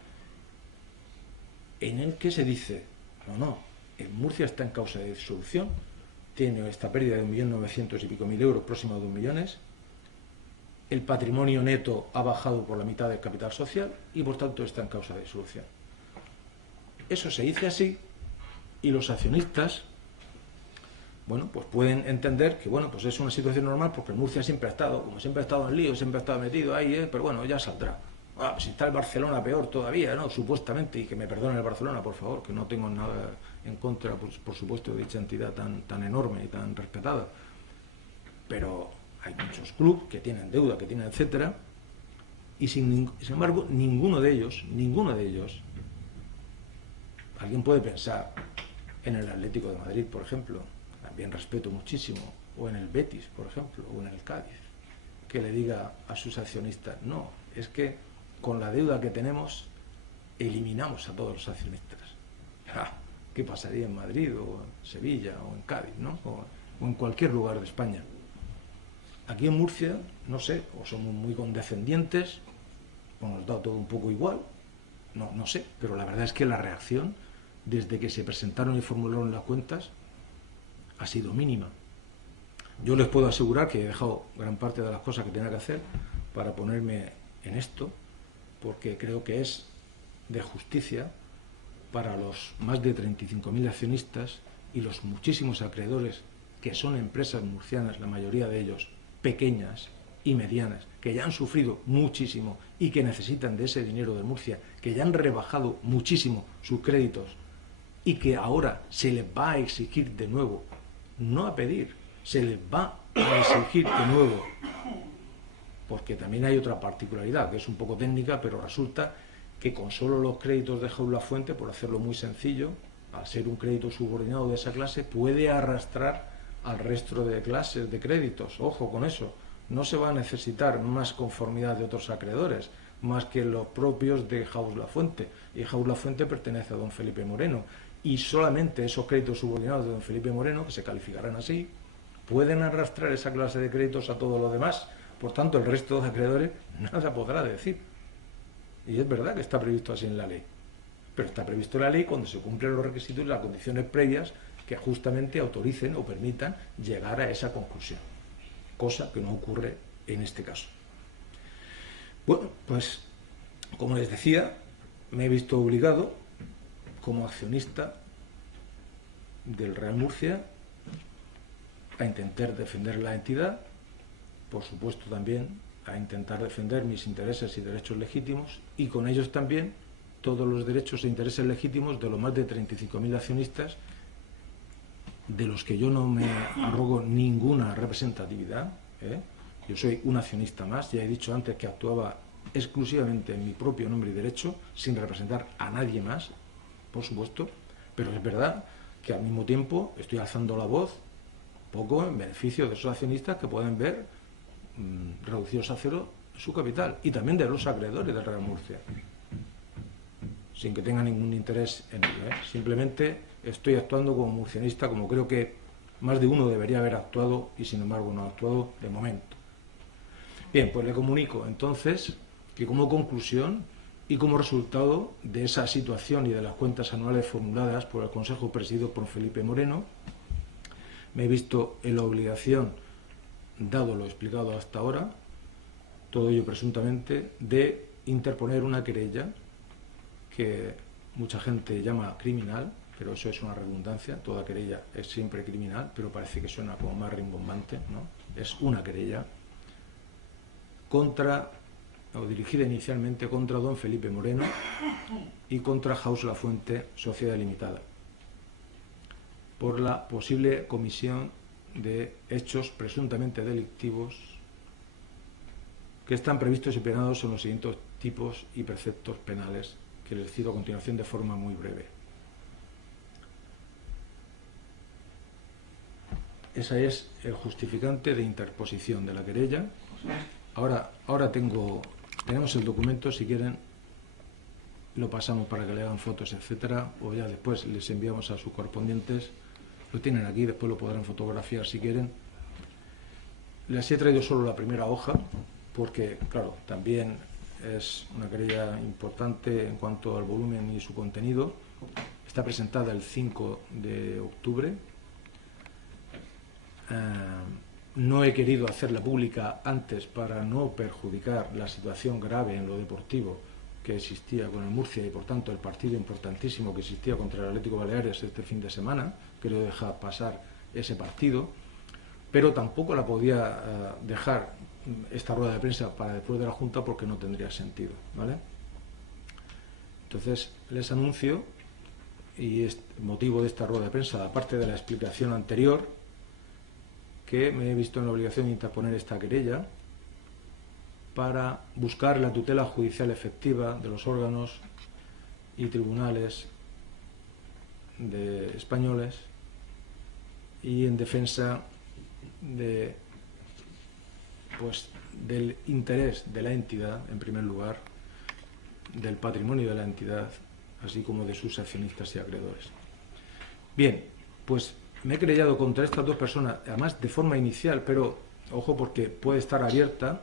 en el que se dice, no, el Murcia está en causa de disolución, tiene esta pérdida de 1.900.000 y pico euros, próximo a 2 millones, el patrimonio neto ha bajado por la mitad del capital social y por tanto está en causa de disolución. Eso se dice así y los accionistas, bueno, pues pueden entender que, bueno, pues es una situación normal porque el Murcia siempre ha estado, como siempre ha estado en lío, siempre ha estado metido ahí, pero bueno, ya saldrá. Si está el Barcelona peor todavía, ¿no? Supuestamente, y que me perdonen el Barcelona, por favor, que no tengo nada en contra, por supuesto, de dicha entidad tan enorme y tan respetada. Pero hay muchos clubes que tienen deuda, que tienen etcétera, y sin embargo, ninguno de ellos, alguien puede pensar en el Atlético de Madrid, por ejemplo, también respeto muchísimo, o en el Betis, por ejemplo, o en el Cádiz, que le diga a sus accionistas, no, es que con la deuda que tenemos eliminamos a todos los accionistas. ¿Qué pasaría en Madrid, o en Sevilla, o en Cádiz, ¿no? o en cualquier lugar de España? Aquí en Murcia, no sé, o somos muy condescendientes, o nos da todo un poco igual, no sé, pero la verdad es que la reacción, desde que se presentaron y formularon las cuentas, ha sido mínima. Yo les puedo asegurar que he dejado gran parte de las cosas que tenía que hacer para ponerme en esto, porque creo que es de justicia para los más de 35.000 accionistas y los muchísimos acreedores que son empresas murcianas, la mayoría de ellos pequeñas, y medianas, que ya han sufrido muchísimo y que necesitan de ese dinero de Murcia, que ya han rebajado muchísimo sus créditos y que ahora se les va a exigir de nuevo, no a pedir, se les va a exigir de nuevo, porque también hay otra particularidad, que es un poco técnica, pero resulta que con solo los créditos de Jaula Fuente, por hacerlo muy sencillo, al ser un crédito subordinado de esa clase, puede arrastrar al resto de clases de créditos. Ojo con eso, no se va a necesitar más conformidad de otros acreedores, más que los propios de Jaula Fuente. Y Jaula Fuente pertenece a don Felipe Moreno. Y solamente esos créditos subordinados de don Felipe Moreno, que se calificarán así, pueden arrastrar esa clase de créditos a todos los demás. Por tanto, el resto de acreedores nada podrá decir. Y es verdad que está previsto así en la ley. Pero está previsto en la ley cuando se cumplen los requisitos y las condiciones previas que justamente autoricen o permitan llegar a esa conclusión. Cosa que no ocurre en este caso. Bueno, pues, como les decía, me he visto obligado, como accionista del Real Murcia, a intentar defender la entidad, por supuesto también a intentar defender mis intereses y derechos legítimos, y con ellos también todos los derechos e intereses legítimos de los más de 35.000 accionistas, de los que yo no me arrogo ninguna representatividad. Yo soy un accionista más, ya he dicho antes que actuaba exclusivamente en mi propio nombre y derecho, sin representar a nadie más, por supuesto, pero es verdad que al mismo tiempo estoy alzando la voz poco en beneficio de esos accionistas que pueden ver reducidos a cero su capital, y también de los acreedores del Real Murcia, sin que tenga ningún interés en ello. Simplemente estoy actuando como murcianista, como creo que más de uno debería haber actuado y sin embargo no ha actuado de momento. Bien, pues le comunico entonces que como conclusión y como resultado de esa situación y de las cuentas anuales formuladas por el Consejo presidido por Felipe Moreno, me he visto en la obligación, dado lo explicado hasta ahora, todo ello presuntamente, de interponer una querella que mucha gente llama criminal, pero eso es una redundancia, toda querella es siempre criminal, pero parece que suena como más rimbombante, ¿no? Es una querella dirigida inicialmente contra don Felipe Moreno y contra Jaula Fuente Sociedad Limitada, por la posible comisión de hechos presuntamente delictivos que están previstos y penados en los siguientes tipos y preceptos penales, que les cito a continuación de forma muy breve. Ese es el justificante de interposición de la querella. Ahora tenemos el documento, si quieren lo pasamos para que le hagan fotos, etcétera, o ya después les enviamos a sus correspondientes. Lo tienen aquí, después lo podrán fotografiar si quieren. Les he traído solo la primera hoja, porque, claro, también es una querella importante en cuanto al volumen y su contenido. Está presentada el 5 de octubre. No he querido hacerla pública antes para no perjudicar la situación grave en lo deportivo que existía con el Murcia y por tanto el partido importantísimo que existía contra el Atlético Baleares este fin de semana. Quiero dejar pasar ese partido, pero tampoco la podía dejar esta rueda de prensa para después de la Junta porque no tendría sentido, ¿vale? Entonces les anuncio, y es motivo de esta rueda de prensa, aparte de la explicación anterior, que me he visto en la obligación de interponer esta querella para buscar la tutela judicial efectiva de los órganos y tribunales españoles y en defensa del interés de la entidad, en primer lugar, del patrimonio de la entidad, así como de sus accionistas y acreedores. Bien, pues me he querellado contra estas dos personas, además de forma inicial, pero ojo porque puede estar abierta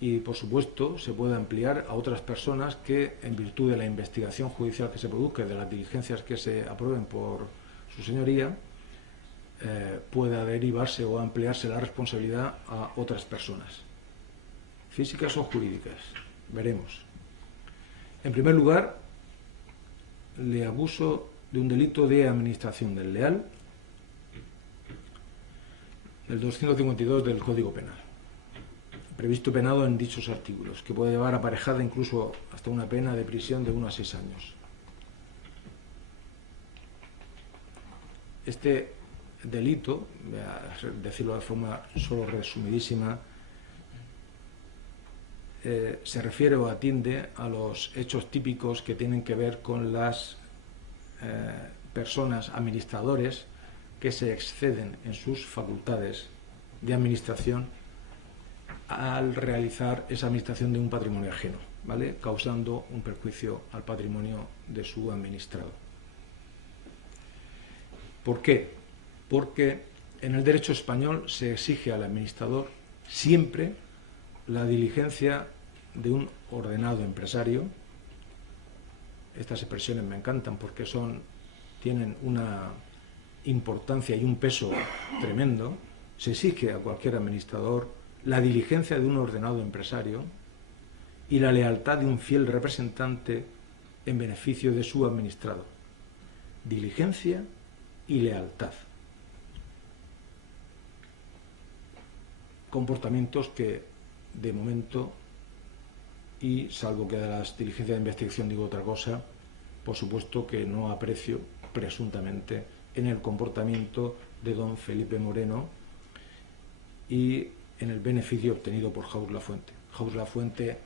y por supuesto se puede ampliar a otras personas que, en virtud de la investigación judicial que se produzca y de las diligencias que se aprueben por su señoría, pueda derivarse o ampliarse la responsabilidad a otras personas, físicas o jurídicas. Veremos. En primer lugar, le acuso de un delito de administración desleal, el 252 del Código Penal. previsto penado en dichos artículos, que puede llevar aparejada incluso hasta una pena de prisión de 1 a 6 años. Este delito, voy a decirlo de forma solo resumidísima, se refiere o atiende a los hechos típicos que tienen que ver con las personas administradores que se exceden en sus facultades de administración al realizar esa administración de un patrimonio ajeno, ¿vale?, causando un perjuicio al patrimonio de su administrado. ¿Por qué? Porque en el derecho español se exige al administrador siempre la diligencia de un ordenado empresario. Estas expresiones me encantan porque tienen una importancia y un peso tremendo. Se exige a cualquier administrador la diligencia de un ordenado empresario y la lealtad de un fiel representante en beneficio de su administrado. Diligencia y lealtad. Comportamientos que, de momento, y salvo que de las diligencias de investigación digo otra cosa, por supuesto que no aprecio presuntamente en el comportamiento de don Felipe Moreno y en el beneficio obtenido por Jaús Lafuente. Jaús Lafuente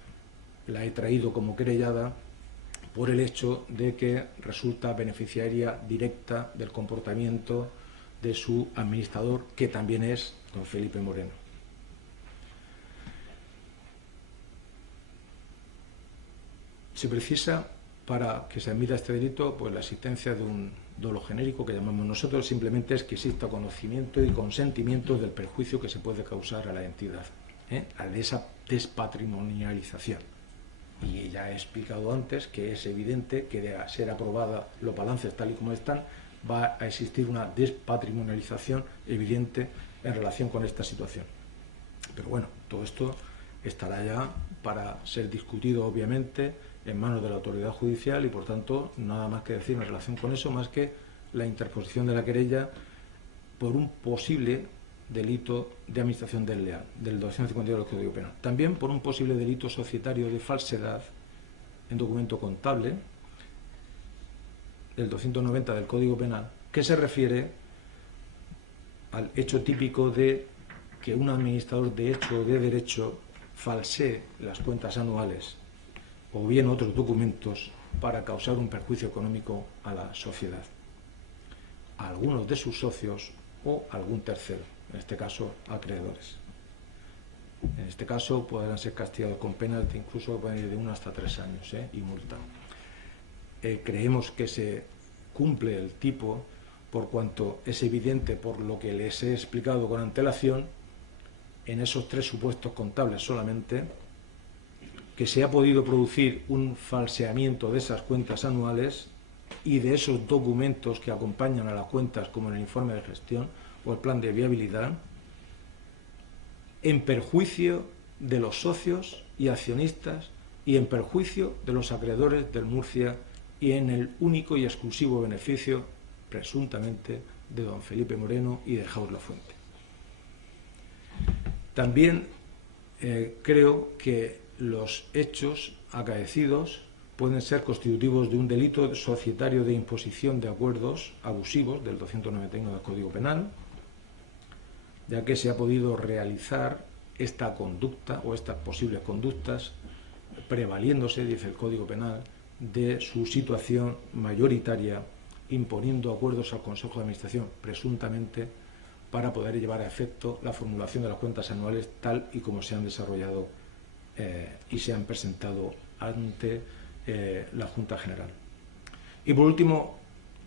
la he traído como querellada por el hecho de que resulta beneficiaria directa del comportamiento de su administrador, que también es don Felipe Moreno. Se precisa, para que se admita este delito, pues la existencia de un dolo genérico, que llamamos nosotros. Simplemente es que exista conocimiento y consentimiento del perjuicio que se puede causar a la entidad, a esa despatrimonialización. Y ya he explicado antes que es evidente que de ser aprobada los balances tal y como están, va a existir una despatrimonialización evidente en relación con esta situación. Pero bueno, todo esto estará ya para ser discutido, obviamente, en manos de la autoridad judicial y, por tanto, nada más que decir en relación con eso, más que la interposición de la querella por un posible delito de administración desleal, del 252 del Código Penal. También por un posible delito societario de falsedad en documento contable, del 290 del Código Penal, que se refiere al hecho típico de que un administrador de hecho o de derecho falsee las cuentas anuales o bien otros documentos para causar un perjuicio económico a la sociedad, a algunos de sus socios o a algún tercero, en este caso acreedores. En este caso podrán ser castigados con penas de incluso pueden ir de 1 hasta 3 años y multa. Creemos que se cumple el tipo por cuanto es evidente, por lo que les he explicado con antelación, en esos 3 supuestos contables solamente, que se ha podido producir un falseamiento de esas cuentas anuales y de esos documentos que acompañan a las cuentas, como en el informe de gestión o el plan de viabilidad, en perjuicio de los socios y accionistas y en perjuicio de los acreedores del Murcia y en el único y exclusivo beneficio, presuntamente, de don Felipe Moreno y de Jaús Lafuente. También creo que los hechos acaecidos pueden ser constitutivos de un delito societario de imposición de acuerdos abusivos del 291 del Código Penal, ya que se ha podido realizar esta conducta o estas posibles conductas prevaliéndose, dice el Código Penal, de su situación mayoritaria, imponiendo acuerdos al Consejo de Administración, presuntamente, para poder llevar a efecto la formulación de las cuentas anuales tal y como se han desarrollado y se han presentado ante la Junta General. Y por último,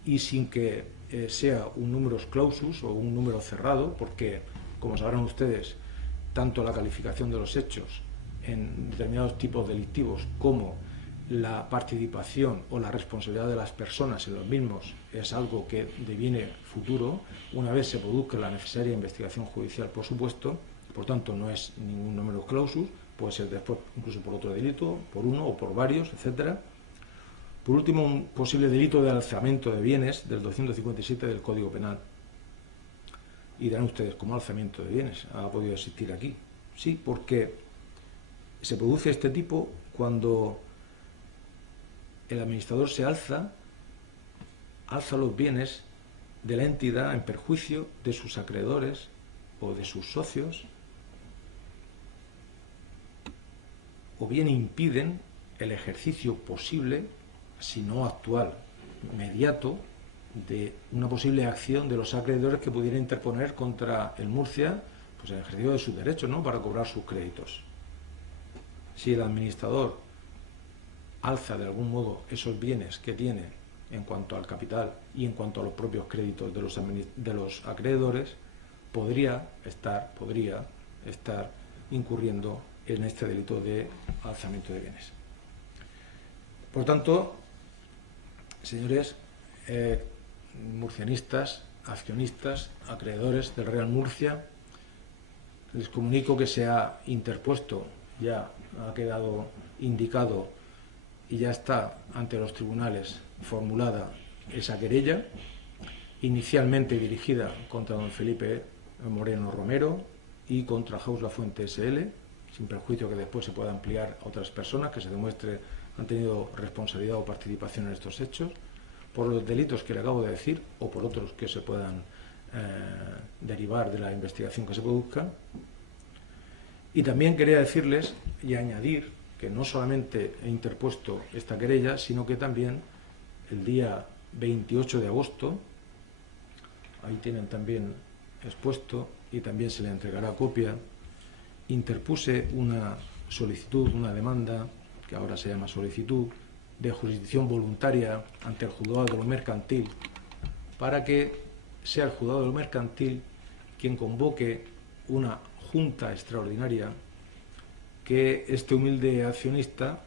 y sin que sea un numerus clausus o un número cerrado, porque, como sabrán ustedes, tanto la calificación de los hechos en determinados tipos delictivos como la participación o la responsabilidad de las personas en los mismos es algo que deviene futuro, una vez se produzca la necesaria investigación judicial, por supuesto. Por tanto, no es ningún numerus clausus, puede ser después incluso por otro delito, por uno o por varios, etc. Por último, un posible delito de alzamiento de bienes del 257 del Código Penal. Y dirán ustedes, ¿cómo alzamiento de bienes ha podido existir aquí? Sí, porque se produce este tipo cuando el administrador se alza los bienes de la entidad en perjuicio de sus acreedores o de sus socios, o bien impiden el ejercicio posible, si no actual, inmediato, de una posible acción de los acreedores que pudiera interponer contra el Murcia, pues el ejercicio de sus derechos, ¿no?, para cobrar sus créditos. Si el administrador alza de algún modo esos bienes que tiene en cuanto al capital y en cuanto a los propios créditos de los acreedores, podría estar incurriendo en este delito de alzamiento de bienes. Por tanto, señores murcianistas, accionistas, acreedores del Real Murcia, les comunico que se ha interpuesto, ya ha quedado indicado y ya está ante los tribunales formulada esa querella, inicialmente dirigida contra don Felipe Moreno Romero y contra Haus La Fuente SL, sin perjuicio que después se pueda ampliar a otras personas que se demuestre han tenido responsabilidad o participación en estos hechos, por los delitos que le acabo de decir o por otros que se puedan derivar de la investigación que se produzca. Y también quería decirles y añadir que no solamente he interpuesto esta querella, sino que también el día 28 de agosto, ahí tienen también expuesto y también se le entregará copia, interpuse una solicitud, una demanda, que ahora se llama solicitud, de jurisdicción voluntaria ante el juzgado de lo mercantil, para que sea el juzgado de lo mercantil quien convoque una junta extraordinaria que este humilde accionista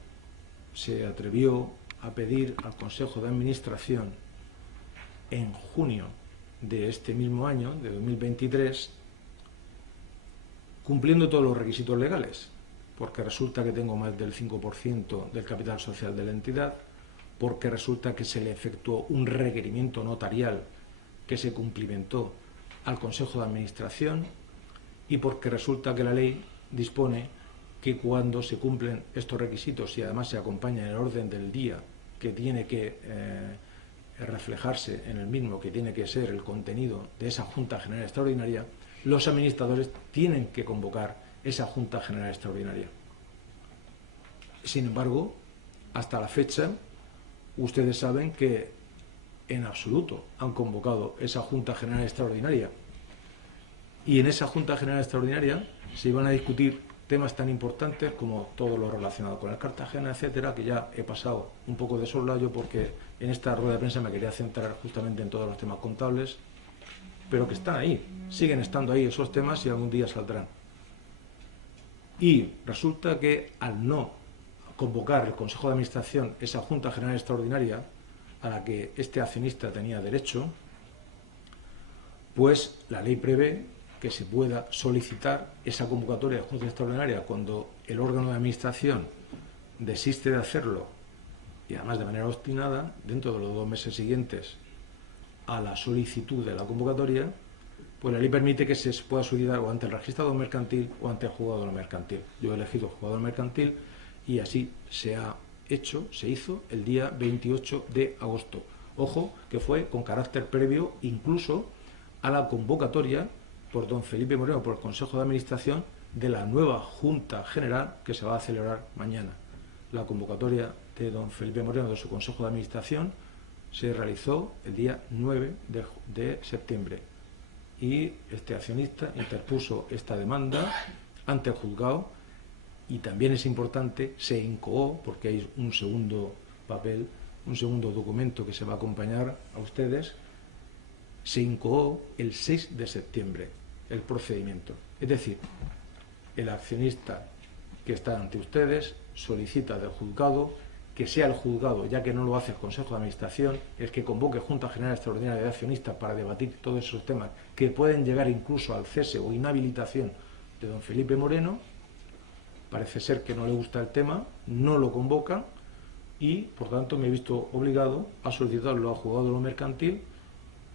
se atrevió a pedir al Consejo de Administración en junio de este mismo año, de 2023, cumpliendo todos los requisitos legales, porque resulta que tengo más del 5% del capital social de la entidad, porque resulta que se le efectuó un requerimiento notarial que se cumplimentó al Consejo de Administración y porque resulta que la ley dispone que cuando se cumplen estos requisitos y además se acompaña en el orden del día que tiene que reflejarse en el mismo, que tiene que ser el contenido de esa Junta General Extraordinaria, los administradores tienen que convocar esa Junta General Extraordinaria. Sin embargo, hasta la fecha, ustedes saben que en absoluto han convocado esa Junta General Extraordinaria. Y en esa Junta General Extraordinaria se iban a discutir temas tan importantes como todo lo relacionado con el Cartagena, etcétera, que ya he pasado un poco de soslayo porque en esta rueda de prensa me quería centrar justamente en todos los temas contables, pero que están ahí, siguen estando ahí esos temas y algún día saldrán. Y resulta que al no convocar el Consejo de Administración esa Junta General Extraordinaria a la que este accionista tenía derecho, pues la ley prevé que se pueda solicitar esa convocatoria de Junta Extraordinaria cuando el órgano de administración desiste de hacerlo, y además de manera obstinada, dentro de los 2 meses siguientes a la solicitud de la convocatoria, pues la ley permite que se pueda solicitar o ante el registrador mercantil o ante el juzgado de lo mercantil. Yo he elegido el juzgado de lo mercantil y así se hizo el día 28 de agosto. Ojo, que fue con carácter previo incluso a la convocatoria por don Felipe Moreno, por el Consejo de Administración, de la nueva Junta General que se va a celebrar mañana. La convocatoria de don Felipe Moreno de su Consejo de Administración se realizó el día 9 de septiembre y este accionista interpuso esta demanda ante el juzgado y también es importante, se incoó, porque hay un segundo papel, un segundo documento que se va a acompañar a ustedes, se incoó el 6 de septiembre el procedimiento. Es decir, el accionista que está ante ustedes solicita del juzgado que sea el juzgado, ya que no lo hace el Consejo de Administración, el que convoque Junta General Extraordinaria de Accionistas para debatir todos esos temas que pueden llegar incluso al cese o inhabilitación de don Felipe Moreno. Parece ser que no le gusta el tema, no lo convoca y, por tanto, me he visto obligado a solicitarlo al juzgado de lo mercantil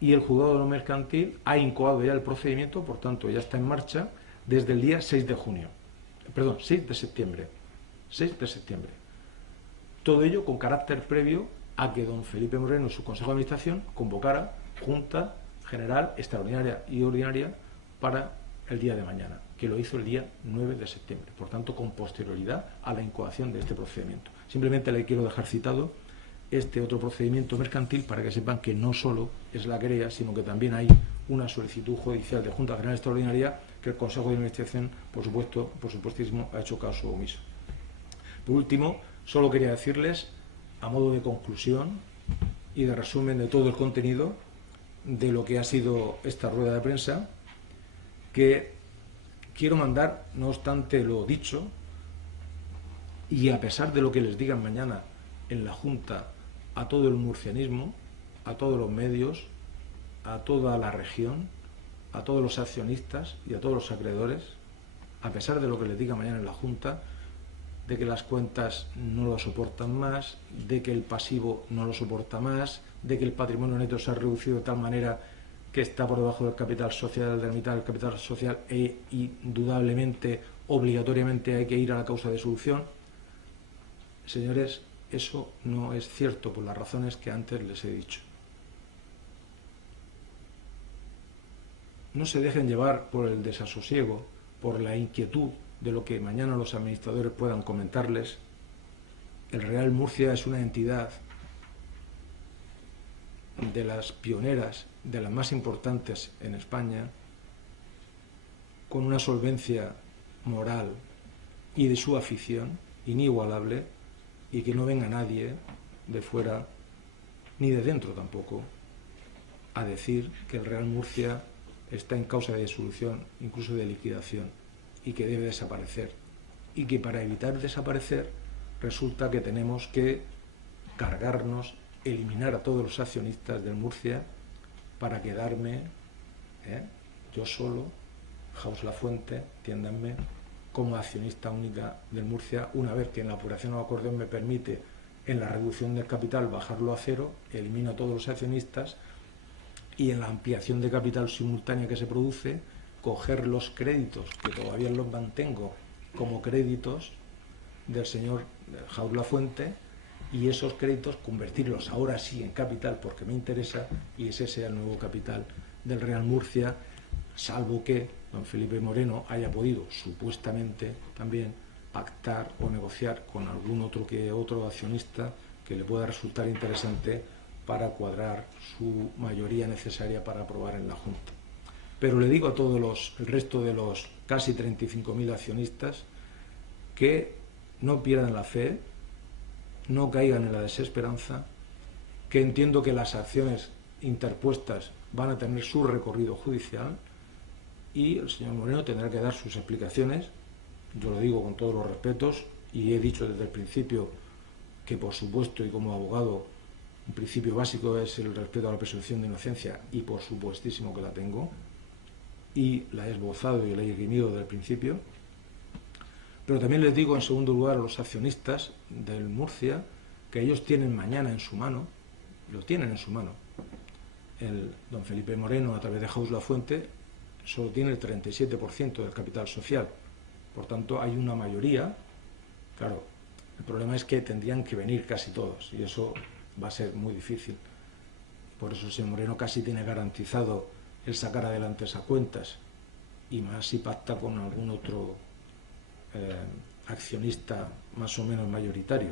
y el juzgado de lo mercantil ha incoado ya el procedimiento, por tanto, ya está en marcha desde el día 6 de septiembre. 6 de septiembre. Todo ello con carácter previo a que don Felipe Moreno y su Consejo de Administración convocara Junta General Extraordinaria y Ordinaria para el día de mañana, que lo hizo el día 9 de septiembre, por tanto con posterioridad a la incoación de este procedimiento. Simplemente le quiero dejar citado este otro procedimiento mercantil para que sepan que no solo es la querella, sino que también hay una solicitud judicial de Junta General Extraordinaria que el Consejo de Administración, por supuestísimo, ha hecho caso omiso. Por último, solo quería decirles, a modo de conclusión y de resumen de todo el contenido de lo que ha sido esta rueda de prensa, que quiero mandar, no obstante lo dicho, y a pesar de lo que les digan mañana en la Junta, a todo el murcianismo, a todos los medios, a toda la región, a todos los accionistas y a todos los acreedores, a pesar de lo que les diga mañana en la Junta, de que las cuentas no lo soportan más, de que el pasivo no lo soporta más, de que el patrimonio neto se ha reducido de tal manera que está por debajo del capital social, de la mitad del capital social, e indudablemente, obligatoriamente hay que ir a la causa de solución. Señores, eso no es cierto por las razones que antes les he dicho. No se dejen llevar por el desasosiego, por la inquietud de lo que mañana los administradores puedan comentarles. El Real Murcia es una entidad de las pioneras, de las más importantes en España, con una solvencia moral y de su afición inigualable, y que no venga nadie de fuera, ni de dentro tampoco, a decir que el Real Murcia está en causa de disolución, incluso de liquidación, y que debe desaparecer. Y que para evitar desaparecer resulta que tenemos que cargarnos, eliminar a todos los accionistas del Murcia para quedarme yo solo, Jaus Lafuente, entiéndanme, como accionista única del Murcia, una vez que en la apuración o acordeón me permite en la reducción del capital bajarlo a cero, elimino a todos los accionistas, y en la ampliación de capital simultánea que se produce, coger los créditos, que todavía los mantengo como créditos del señor Jaus Lafuente, y esos créditos convertirlos ahora sí en capital porque me interesa, y ese sea el nuevo capital del Real Murcia, salvo que don Felipe Moreno haya podido supuestamente también pactar o negociar con algún otro accionista que le pueda resultar interesante para cuadrar su mayoría necesaria para aprobar en la Junta. Pero le digo a todos el resto de los casi 35.000 accionistas que no pierdan la fe, no caigan en la desesperanza, que entiendo que las acciones interpuestas van a tener su recorrido judicial y el señor Moreno tendrá que dar sus explicaciones. Yo lo digo con todos los respetos y he dicho desde el principio que, por supuesto, y como abogado, un principio básico es el respeto a la presunción de inocencia, y por supuestísimo que la tengo, y la he esbozado y la he esgrimido desde el principio. Pero también les digo, en segundo lugar, a los accionistas del Murcia, que ellos tienen mañana en su mano, lo tienen en su mano, el don Felipe Moreno, a través de Jaus Lafuente, solo tiene el 37% del capital social. Por tanto, hay una mayoría. Claro, el problema es que tendrían que venir casi todos, y eso va a ser muy difícil. Por eso el señor Moreno casi tiene garantizado el sacar adelante esas cuentas, y más si pacta con algún otro accionista más o menos mayoritario.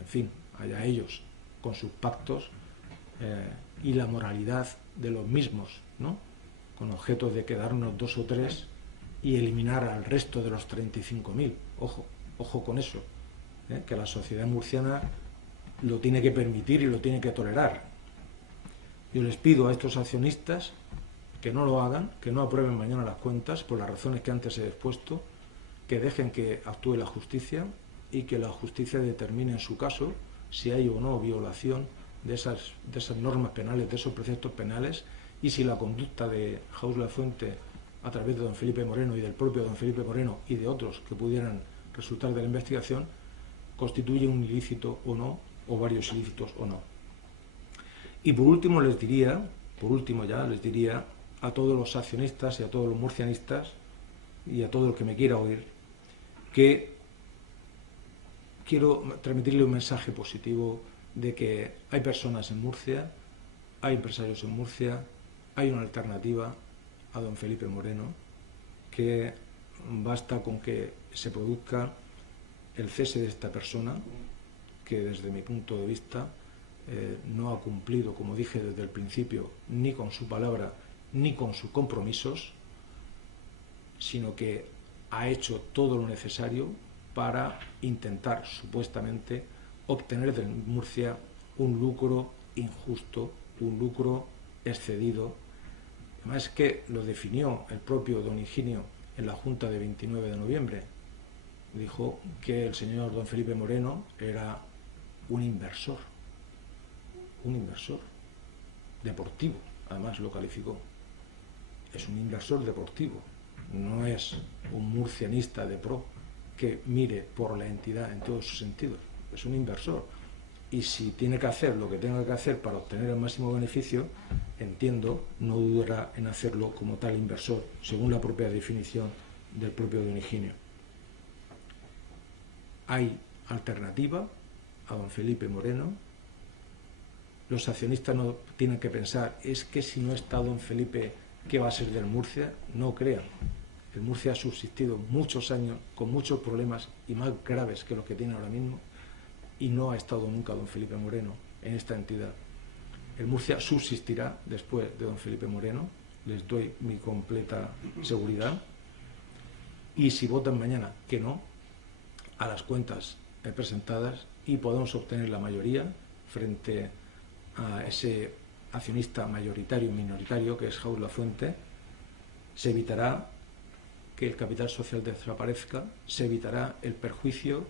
En fin, allá ellos con sus pactos y la moralidad de los mismos, ¿no?, con objeto de quedarnos 2 o 3 y eliminar al resto de los 35.000. Ojo con eso, que la sociedad murciana lo tiene que permitir y lo tiene que tolerar. Yo les pido a estos accionistas que no lo hagan, que no aprueben mañana las cuentas por las razones que antes he expuesto, que dejen que actúe la justicia y que la justicia determine en su caso si hay o no violación de esas normas penales, de esos preceptos penales, y si la conducta de Jaus Lafuente a través de don Felipe Moreno y del propio don Felipe Moreno y de otros que pudieran resultar de la investigación constituye un ilícito o no, o varios ilícitos o no. Y por último les diría a todos los accionistas y a todos los murcianistas y a todo el que me quiera oír, que quiero transmitirle un mensaje positivo de que hay personas en Murcia, hay empresarios en Murcia, hay una alternativa a don Felipe Moreno, que basta con que se produzca el cese de esta persona, que desde mi punto de vista no ha cumplido, como dije desde el principio, ni con su palabra ni con sus compromisos, sino que ha hecho todo lo necesario para intentar supuestamente obtener de Murcia un lucro injusto, un lucro excedido. Además, es que lo definió el propio don Higinio en la Junta de 29 de noviembre. Dijo que el señor don Felipe Moreno era un inversor deportivo, además lo calificó. Es un inversor deportivo, no es un murcianista de pro que mire por la entidad en todos sus sentidos, es un inversor. Y si tiene que hacer lo que tenga que hacer para obtener el máximo beneficio, entiendo, no dudará en hacerlo como tal inversor, según la propia definición del propio don Higinio. Hay alternativa a don Felipe Moreno. Los accionistas no tienen que pensar, es que si no está don Felipe, ¿qué va a ser del Murcia? No crean. El Murcia ha subsistido muchos años con muchos problemas y más graves que los que tiene ahora mismo, y no ha estado nunca don Felipe Moreno en esta entidad. El Murcia subsistirá después de don Felipe Moreno, les doy mi completa seguridad, y si votan mañana que no a las cuentas presentadas y podemos obtener la mayoría frente a ese accionista mayoritario y minoritario que es Jaúl Lafuente, se evitará que el capital social desaparezca, se evitará el perjuicio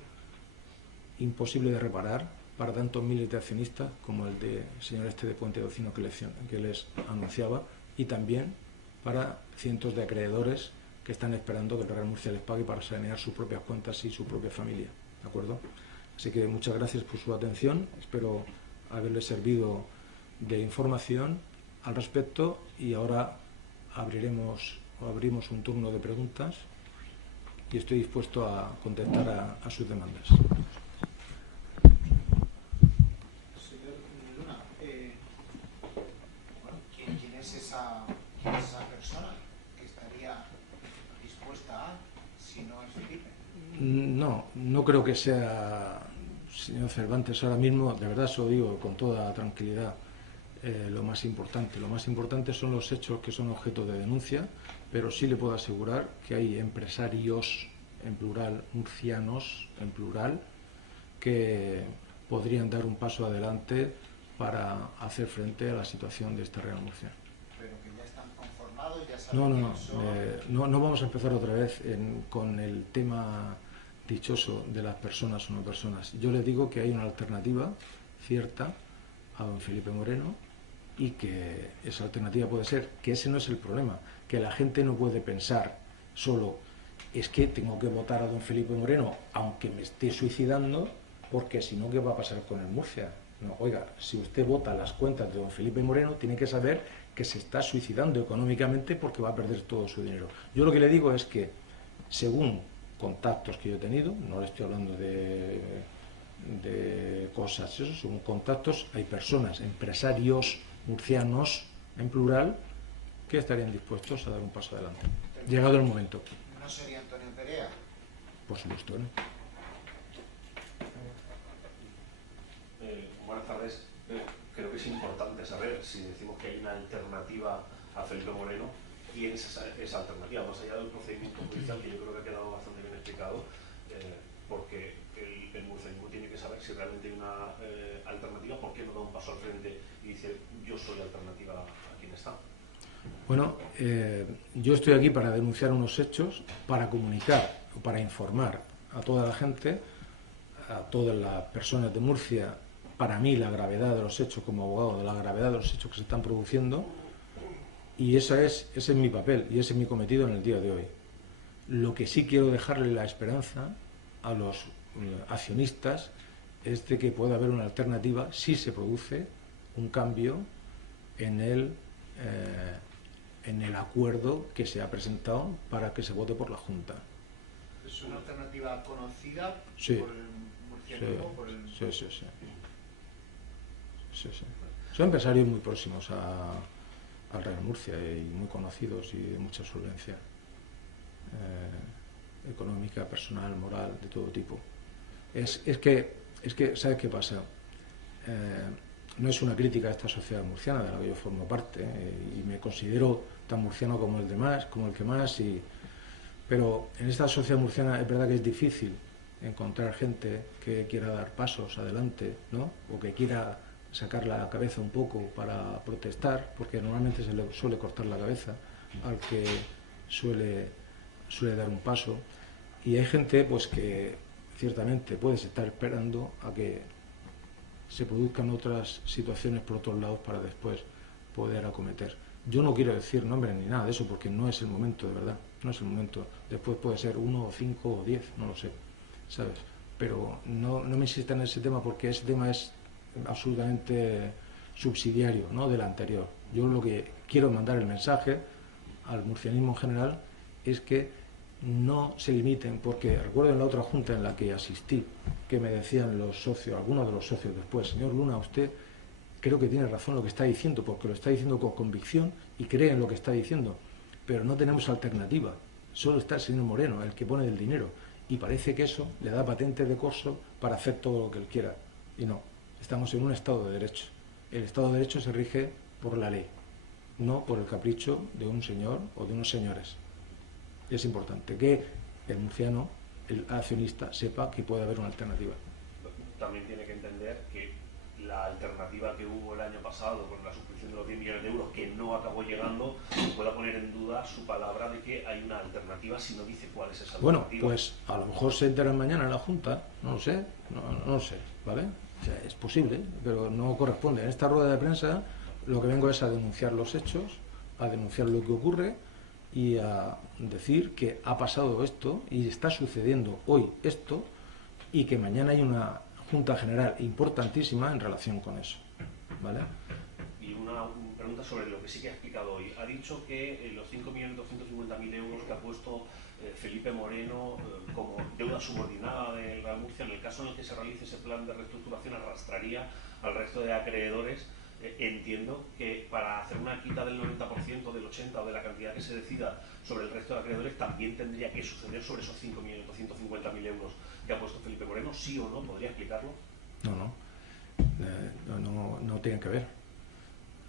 imposible de reparar para tantos miles de accionistas como el del señor de Puente Docino que les anunciaba, y también para cientos de acreedores que están esperando que el Real Murcia les pague para sanear sus propias cuentas y su propia familia. ¿De acuerdo? Así que muchas gracias por su atención, espero haberles servido de información al respecto, y ahora abrimos un turno de preguntas y estoy dispuesto a contestar a sus demandas. Señor Luna, ¿quién es esa persona que estaría dispuesta a, si no es Felipe? No creo que sea, señor Cervantes, ahora mismo, de verdad se lo digo con toda tranquilidad, lo más importante son los hechos que son objeto de denuncia, pero sí le puedo asegurar que hay empresarios, en plural, murcianos, en plural, que podrían dar un paso adelante para hacer frente a la situación de esta Real Murcia. Pero que ya están conformados, ya saben no vamos a empezar otra vez con el tema dichoso de las personas o no personas. Yo les digo que hay una alternativa cierta a don Felipe Moreno, y que esa alternativa puede ser, que ese no es el problema, que la gente no puede pensar solo, es que tengo que votar a don Felipe Moreno aunque me esté suicidando, porque si no, ¿qué va a pasar con el Murcia? No, oiga, si usted vota las cuentas de don Felipe Moreno, tiene que saber que se está suicidando económicamente porque va a perder todo su dinero. Yo lo que le digo es que, según contactos que yo he tenido, no le estoy hablando de cosas, eso, según contactos, hay personas, empresarios murcianos, en plural, que estarían dispuestos a dar un paso adelante, llegado el momento. ¿No sería Antonio Perea? Por supuesto, ¿no? Buenas tardes. Creo que es importante saber, si decimos que hay una alternativa a Felipe Moreno, quién es esa alternativa, más allá del procedimiento judicial, que yo creo que ha quedado bastante bien explicado, porque el murcianismo tiene que saber si realmente hay una alternativa, por qué no da un paso al frente y dice, yo soy alternativa a quien está. Bueno, yo estoy aquí para denunciar unos hechos, para comunicar, para informar a toda la gente, a todas las personas de Murcia, para mí la gravedad de los hechos, como abogado, de la gravedad de los hechos que se están produciendo, y ese es mi papel y ese es mi cometido en el día de hoy. Lo que sí quiero dejarle la esperanza a los accionistas es de que pueda haber una alternativa si se produce un cambio en el acuerdo que se ha presentado para que se vote por la Junta. ¿Es una alternativa conocida Sí. por el iniciativa por el... sí, sí, sí. Sí, sí. Son empresarios muy próximos al Real Murcia y muy conocidos y de mucha solvencia económica, personal, moral, de todo tipo. Es que, ¿sabes qué pasa? No es una crítica a esta sociedad murciana de la que yo formo parte, y me considero tan murciano como el demás, como el que más, pero en esta sociedad murciana es verdad que es difícil encontrar gente que quiera dar pasos adelante, ¿no? O que quiera sacar la cabeza un poco para protestar, porque normalmente se le suele cortar la cabeza al que suele dar un paso, y hay gente pues que ciertamente puedes estar esperando a que se produzcan otras situaciones por otros lados para después poder acometer. Yo no quiero decir nombres ni nada de eso porque no es el momento, de verdad, no es el momento. Después puede ser 1 o 5 o 10, no lo sé, ¿sabes? Pero no me insistan en ese tema porque ese tema es absolutamente subsidiario, ¿no?, del anterior. Yo lo que quiero mandar el mensaje al murcianismo en general es que no se limiten, porque recuerdo en la otra junta en la que asistí que me decían los socios, algunos de los socios después: señor Luna, usted creo que tiene razón lo que está diciendo, porque lo está diciendo con convicción y cree en lo que está diciendo, pero no tenemos alternativa, solo está el señor Moreno, el que pone el dinero, y parece que eso le da patente de corso para hacer todo lo que él quiera, y no, estamos en un Estado de Derecho. El Estado de Derecho se rige por la ley, no por el capricho de un señor o de unos señores. Es importante que el murciano, el accionista, sepa que puede haber una alternativa. También tiene que entender que la alternativa que hubo el año pasado con la suscripción de los 10 millones de euros, que no acabó llegando, pueda poner en duda su palabra de que hay una alternativa si no dice cuál es esa alternativa. Bueno, pues a lo mejor se enteran mañana en la Junta, no lo sé, no lo sé, ¿vale? O sea, es posible, pero no corresponde. En esta rueda de prensa lo que vengo es a denunciar los hechos, a denunciar lo que ocurre y a decir que ha pasado esto y está sucediendo hoy esto y que mañana hay una Junta General importantísima en relación con eso, ¿vale? Y una pregunta sobre lo que sí que ha explicado hoy. Ha dicho que los 5.250.000 euros que ha puesto Felipe Moreno como deuda subordinada del Real Murcia, en el caso en el que se realice ese plan de reestructuración, arrastraría al resto de acreedores. Entiendo que para hacer una quita del 90%, del 80% o de la cantidad que se decida sobre el resto de acreedores, también tendría que suceder sobre esos 5.250.000 euros que ha puesto Felipe Moreno, ¿sí o no? ¿Podría explicarlo? No tienen que ver.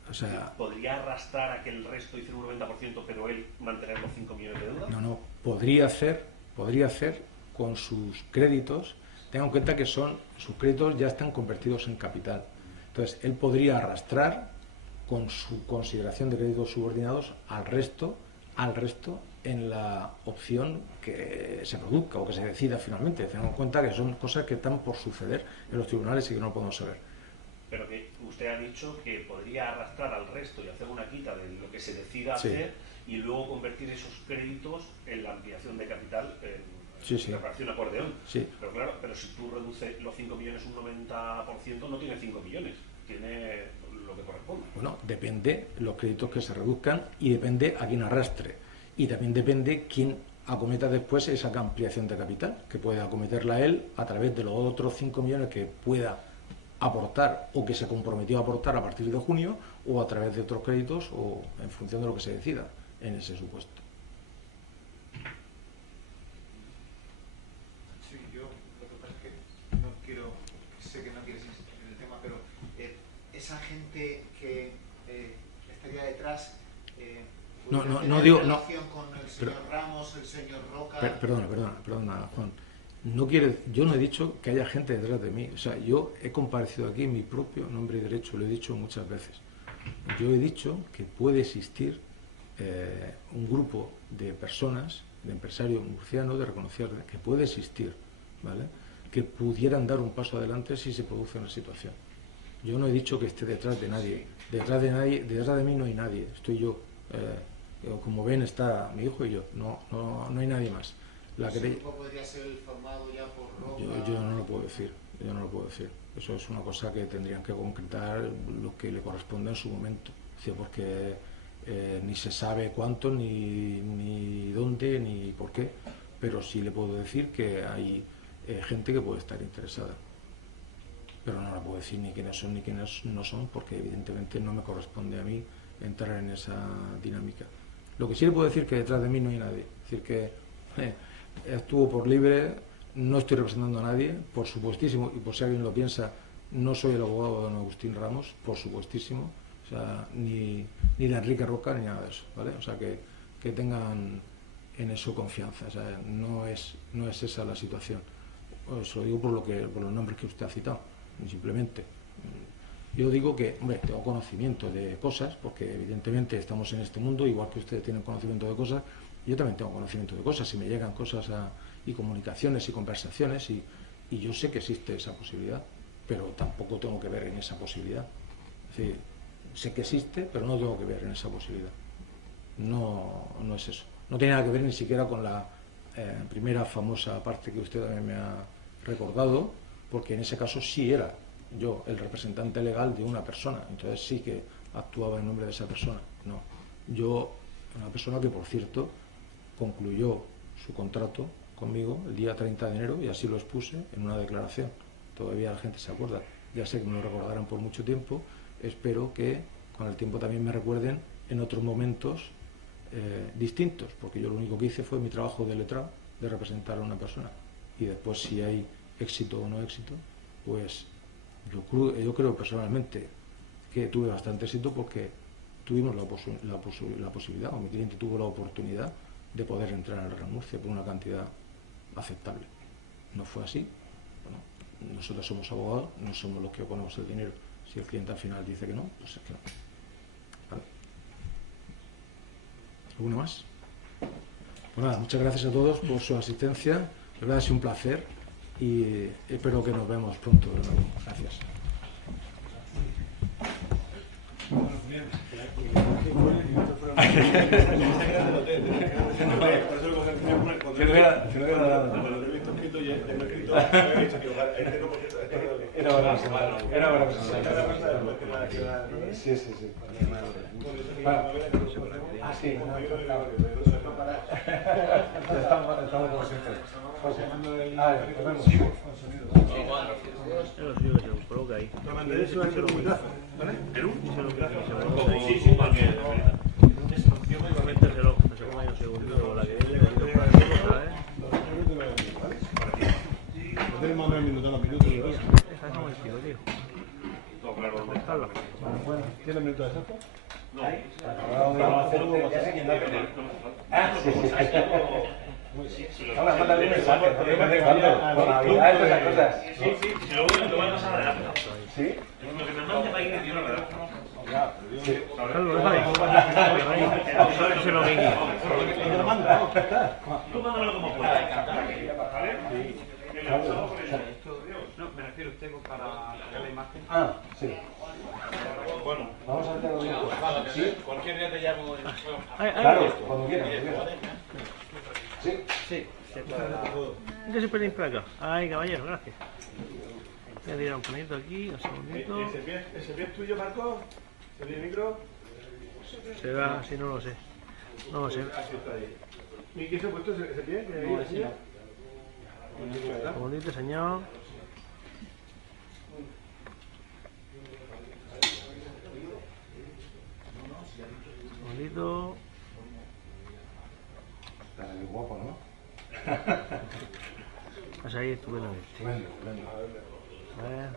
O sea, ¿podría arrastrar a que el resto hiciera un 90%, pero él mantener los 5 millones de deuda? No, podría hacer con sus créditos. Tengan en cuenta que sus créditos ya están convertidos en capital. Entonces, él podría arrastrar con su consideración de créditos subordinados al resto en la opción que se produzca o que se decida finalmente. Tengan en cuenta que son cosas que están por suceder en los tribunales y que no podemos saber. Pero que usted ha dicho que podría arrastrar al resto y hacer una quita de lo que se decida hacer, y luego convertir esos créditos en la ampliación de capital en reparación acordeón. Sí. Pero claro, si tú reduces los 5 millones un 90%, no tiene 5 millones, tiene lo que corresponde. Bueno, depende los créditos que se reduzcan y depende a quién arrastre. Y también depende quién acometa después esa ampliación de capital, que puede acometerla él a través de los otros 5 millones que pueda aportar o que se comprometió a aportar a partir de junio, o a través de otros créditos, o en función de lo que se decida en ese supuesto. Sí, yo lo que pasa es que sé que no quieres insistir en el tema, pero esa gente que estaría detrás, no digo, relación con el señor Ramos, el señor Roca. Perdona, Juan. Yo no he dicho que haya gente detrás de mí. O sea, yo he comparecido aquí en mi propio nombre y derecho, lo he dicho muchas veces. Yo he dicho que puede existir un grupo de personas, de empresarios murcianos, de reconocidos, que puede existir, ¿vale?, que pudieran dar un paso adelante si se produce una situación. Yo no he dicho que esté detrás de nadie. Detrás de mí no hay nadie. Estoy yo. Como ven, está mi hijo y yo. No hay nadie más. ¿Ese grupo podría ser formado ya por Roca? Yo no lo puedo decir. Eso es una cosa que tendrían que concretar lo que le corresponde en su momento. Porque ni se sabe cuánto, ni dónde, ni por qué. Pero sí le puedo decir que hay gente que puede estar interesada. pero no le puedo decir ni quiénes son ni quiénes no son, porque evidentemente no me corresponde a mí entrar en esa dinámica. Lo que sí le puedo decir es que detrás de mí no hay nadie, es decir que actúo por libre, no estoy representando a nadie, por supuestísimo, y por si alguien lo piensa, no soy el abogado de don Agustín Ramos, por supuestísimo, o sea, ni de Enrique Roca ni nada de eso, ¿vale? O sea, que tengan en eso confianza, o sea, no es esa la situación. Os lo digo por los nombres que usted ha citado, simplemente. Yo digo que, hombre, tengo conocimiento de cosas, porque evidentemente estamos en este mundo, igual que ustedes tienen conocimiento de cosas, yo también tengo conocimiento de cosas, y me llegan cosas y comunicaciones y conversaciones, y yo sé que existe esa posibilidad, pero tampoco tengo que ver en esa posibilidad. Es decir, sé que existe, pero no tengo que ver en esa posibilidad. No es eso. No tiene nada que ver ni siquiera con la primera famosa parte que usted también me ha recordado, porque en ese caso sí era yo el representante legal de una persona, entonces sí que actuaba en nombre de esa persona. No, yo, una persona que, por cierto, concluyó su contrato conmigo el día 30 de enero, y así lo expuse en una declaración. Todavía la gente se acuerda, ya sé que me lo recordarán por mucho tiempo, espero que con el tiempo también me recuerden en otros momentos distintos, porque yo lo único que hice fue mi trabajo de letrado, de representar a una persona, y después si hay éxito o no éxito, pues yo creo personalmente que tuve bastante éxito, porque tuvimos la posibilidad, o mi cliente tuvo la oportunidad de poder entrar en el Real Murcia por una cantidad aceptable. No fue así. Bueno, nosotros somos abogados, no somos los que ponemos el dinero. Si el cliente al final dice que no, pues es que no. ¿Vale? ¿Alguno más? Pues nada, muchas gracias a todos por su asistencia. De verdad ha sido un placer, y espero que nos vemos pronto de nuevo. Gracias. Sí, sí, sí. Ah, sí, estamos como siempre. Nos vemos. Se lo coloca ahí. Sí, sí, porque... Méteselo, que se ponga ahí un segundito la que viene, ¿sabes? Tenemos más o menos minutos, los minutos. Esa es como el tío, tío. ¿Dónde está la? Bueno, ¿tiene minutos exactos? No. Ya sé quién da pena. Ah, sí, sí. Ahora, mándale un mensaje, no te parece cuando, con Navidad, todas esas cosas. Sí, sí, si luego lo van a pasar adelante. ¿Sí? Lo que me mande para ir, yo lo redacto. Carlos, déjale. Se lo Miki. Tú mándalo como puedas. ¿Vale? No, me refiero a usted para sacar la imagen. Ah, sí. Bueno, Vamos a hacerlo bien. ¿Sí? Cualquier día te llamo. Claro, cuando quieras, ¿Sí? Sí. ¿Qué se puede ir para acá? Ay, caballero, gracias. Voy a tirar un panito aquí, un segundito. ¿Ese pie es tuyo, Marco? ¿Ese pie micro? Se va, si no lo sé. No lo sé. ¿Miki se ha puesto ese pie? Un segundito, señor. Un segundito. Estás muy guapo, ¿no? Vas ahí estupendamente. Bueno, bueno. A ver.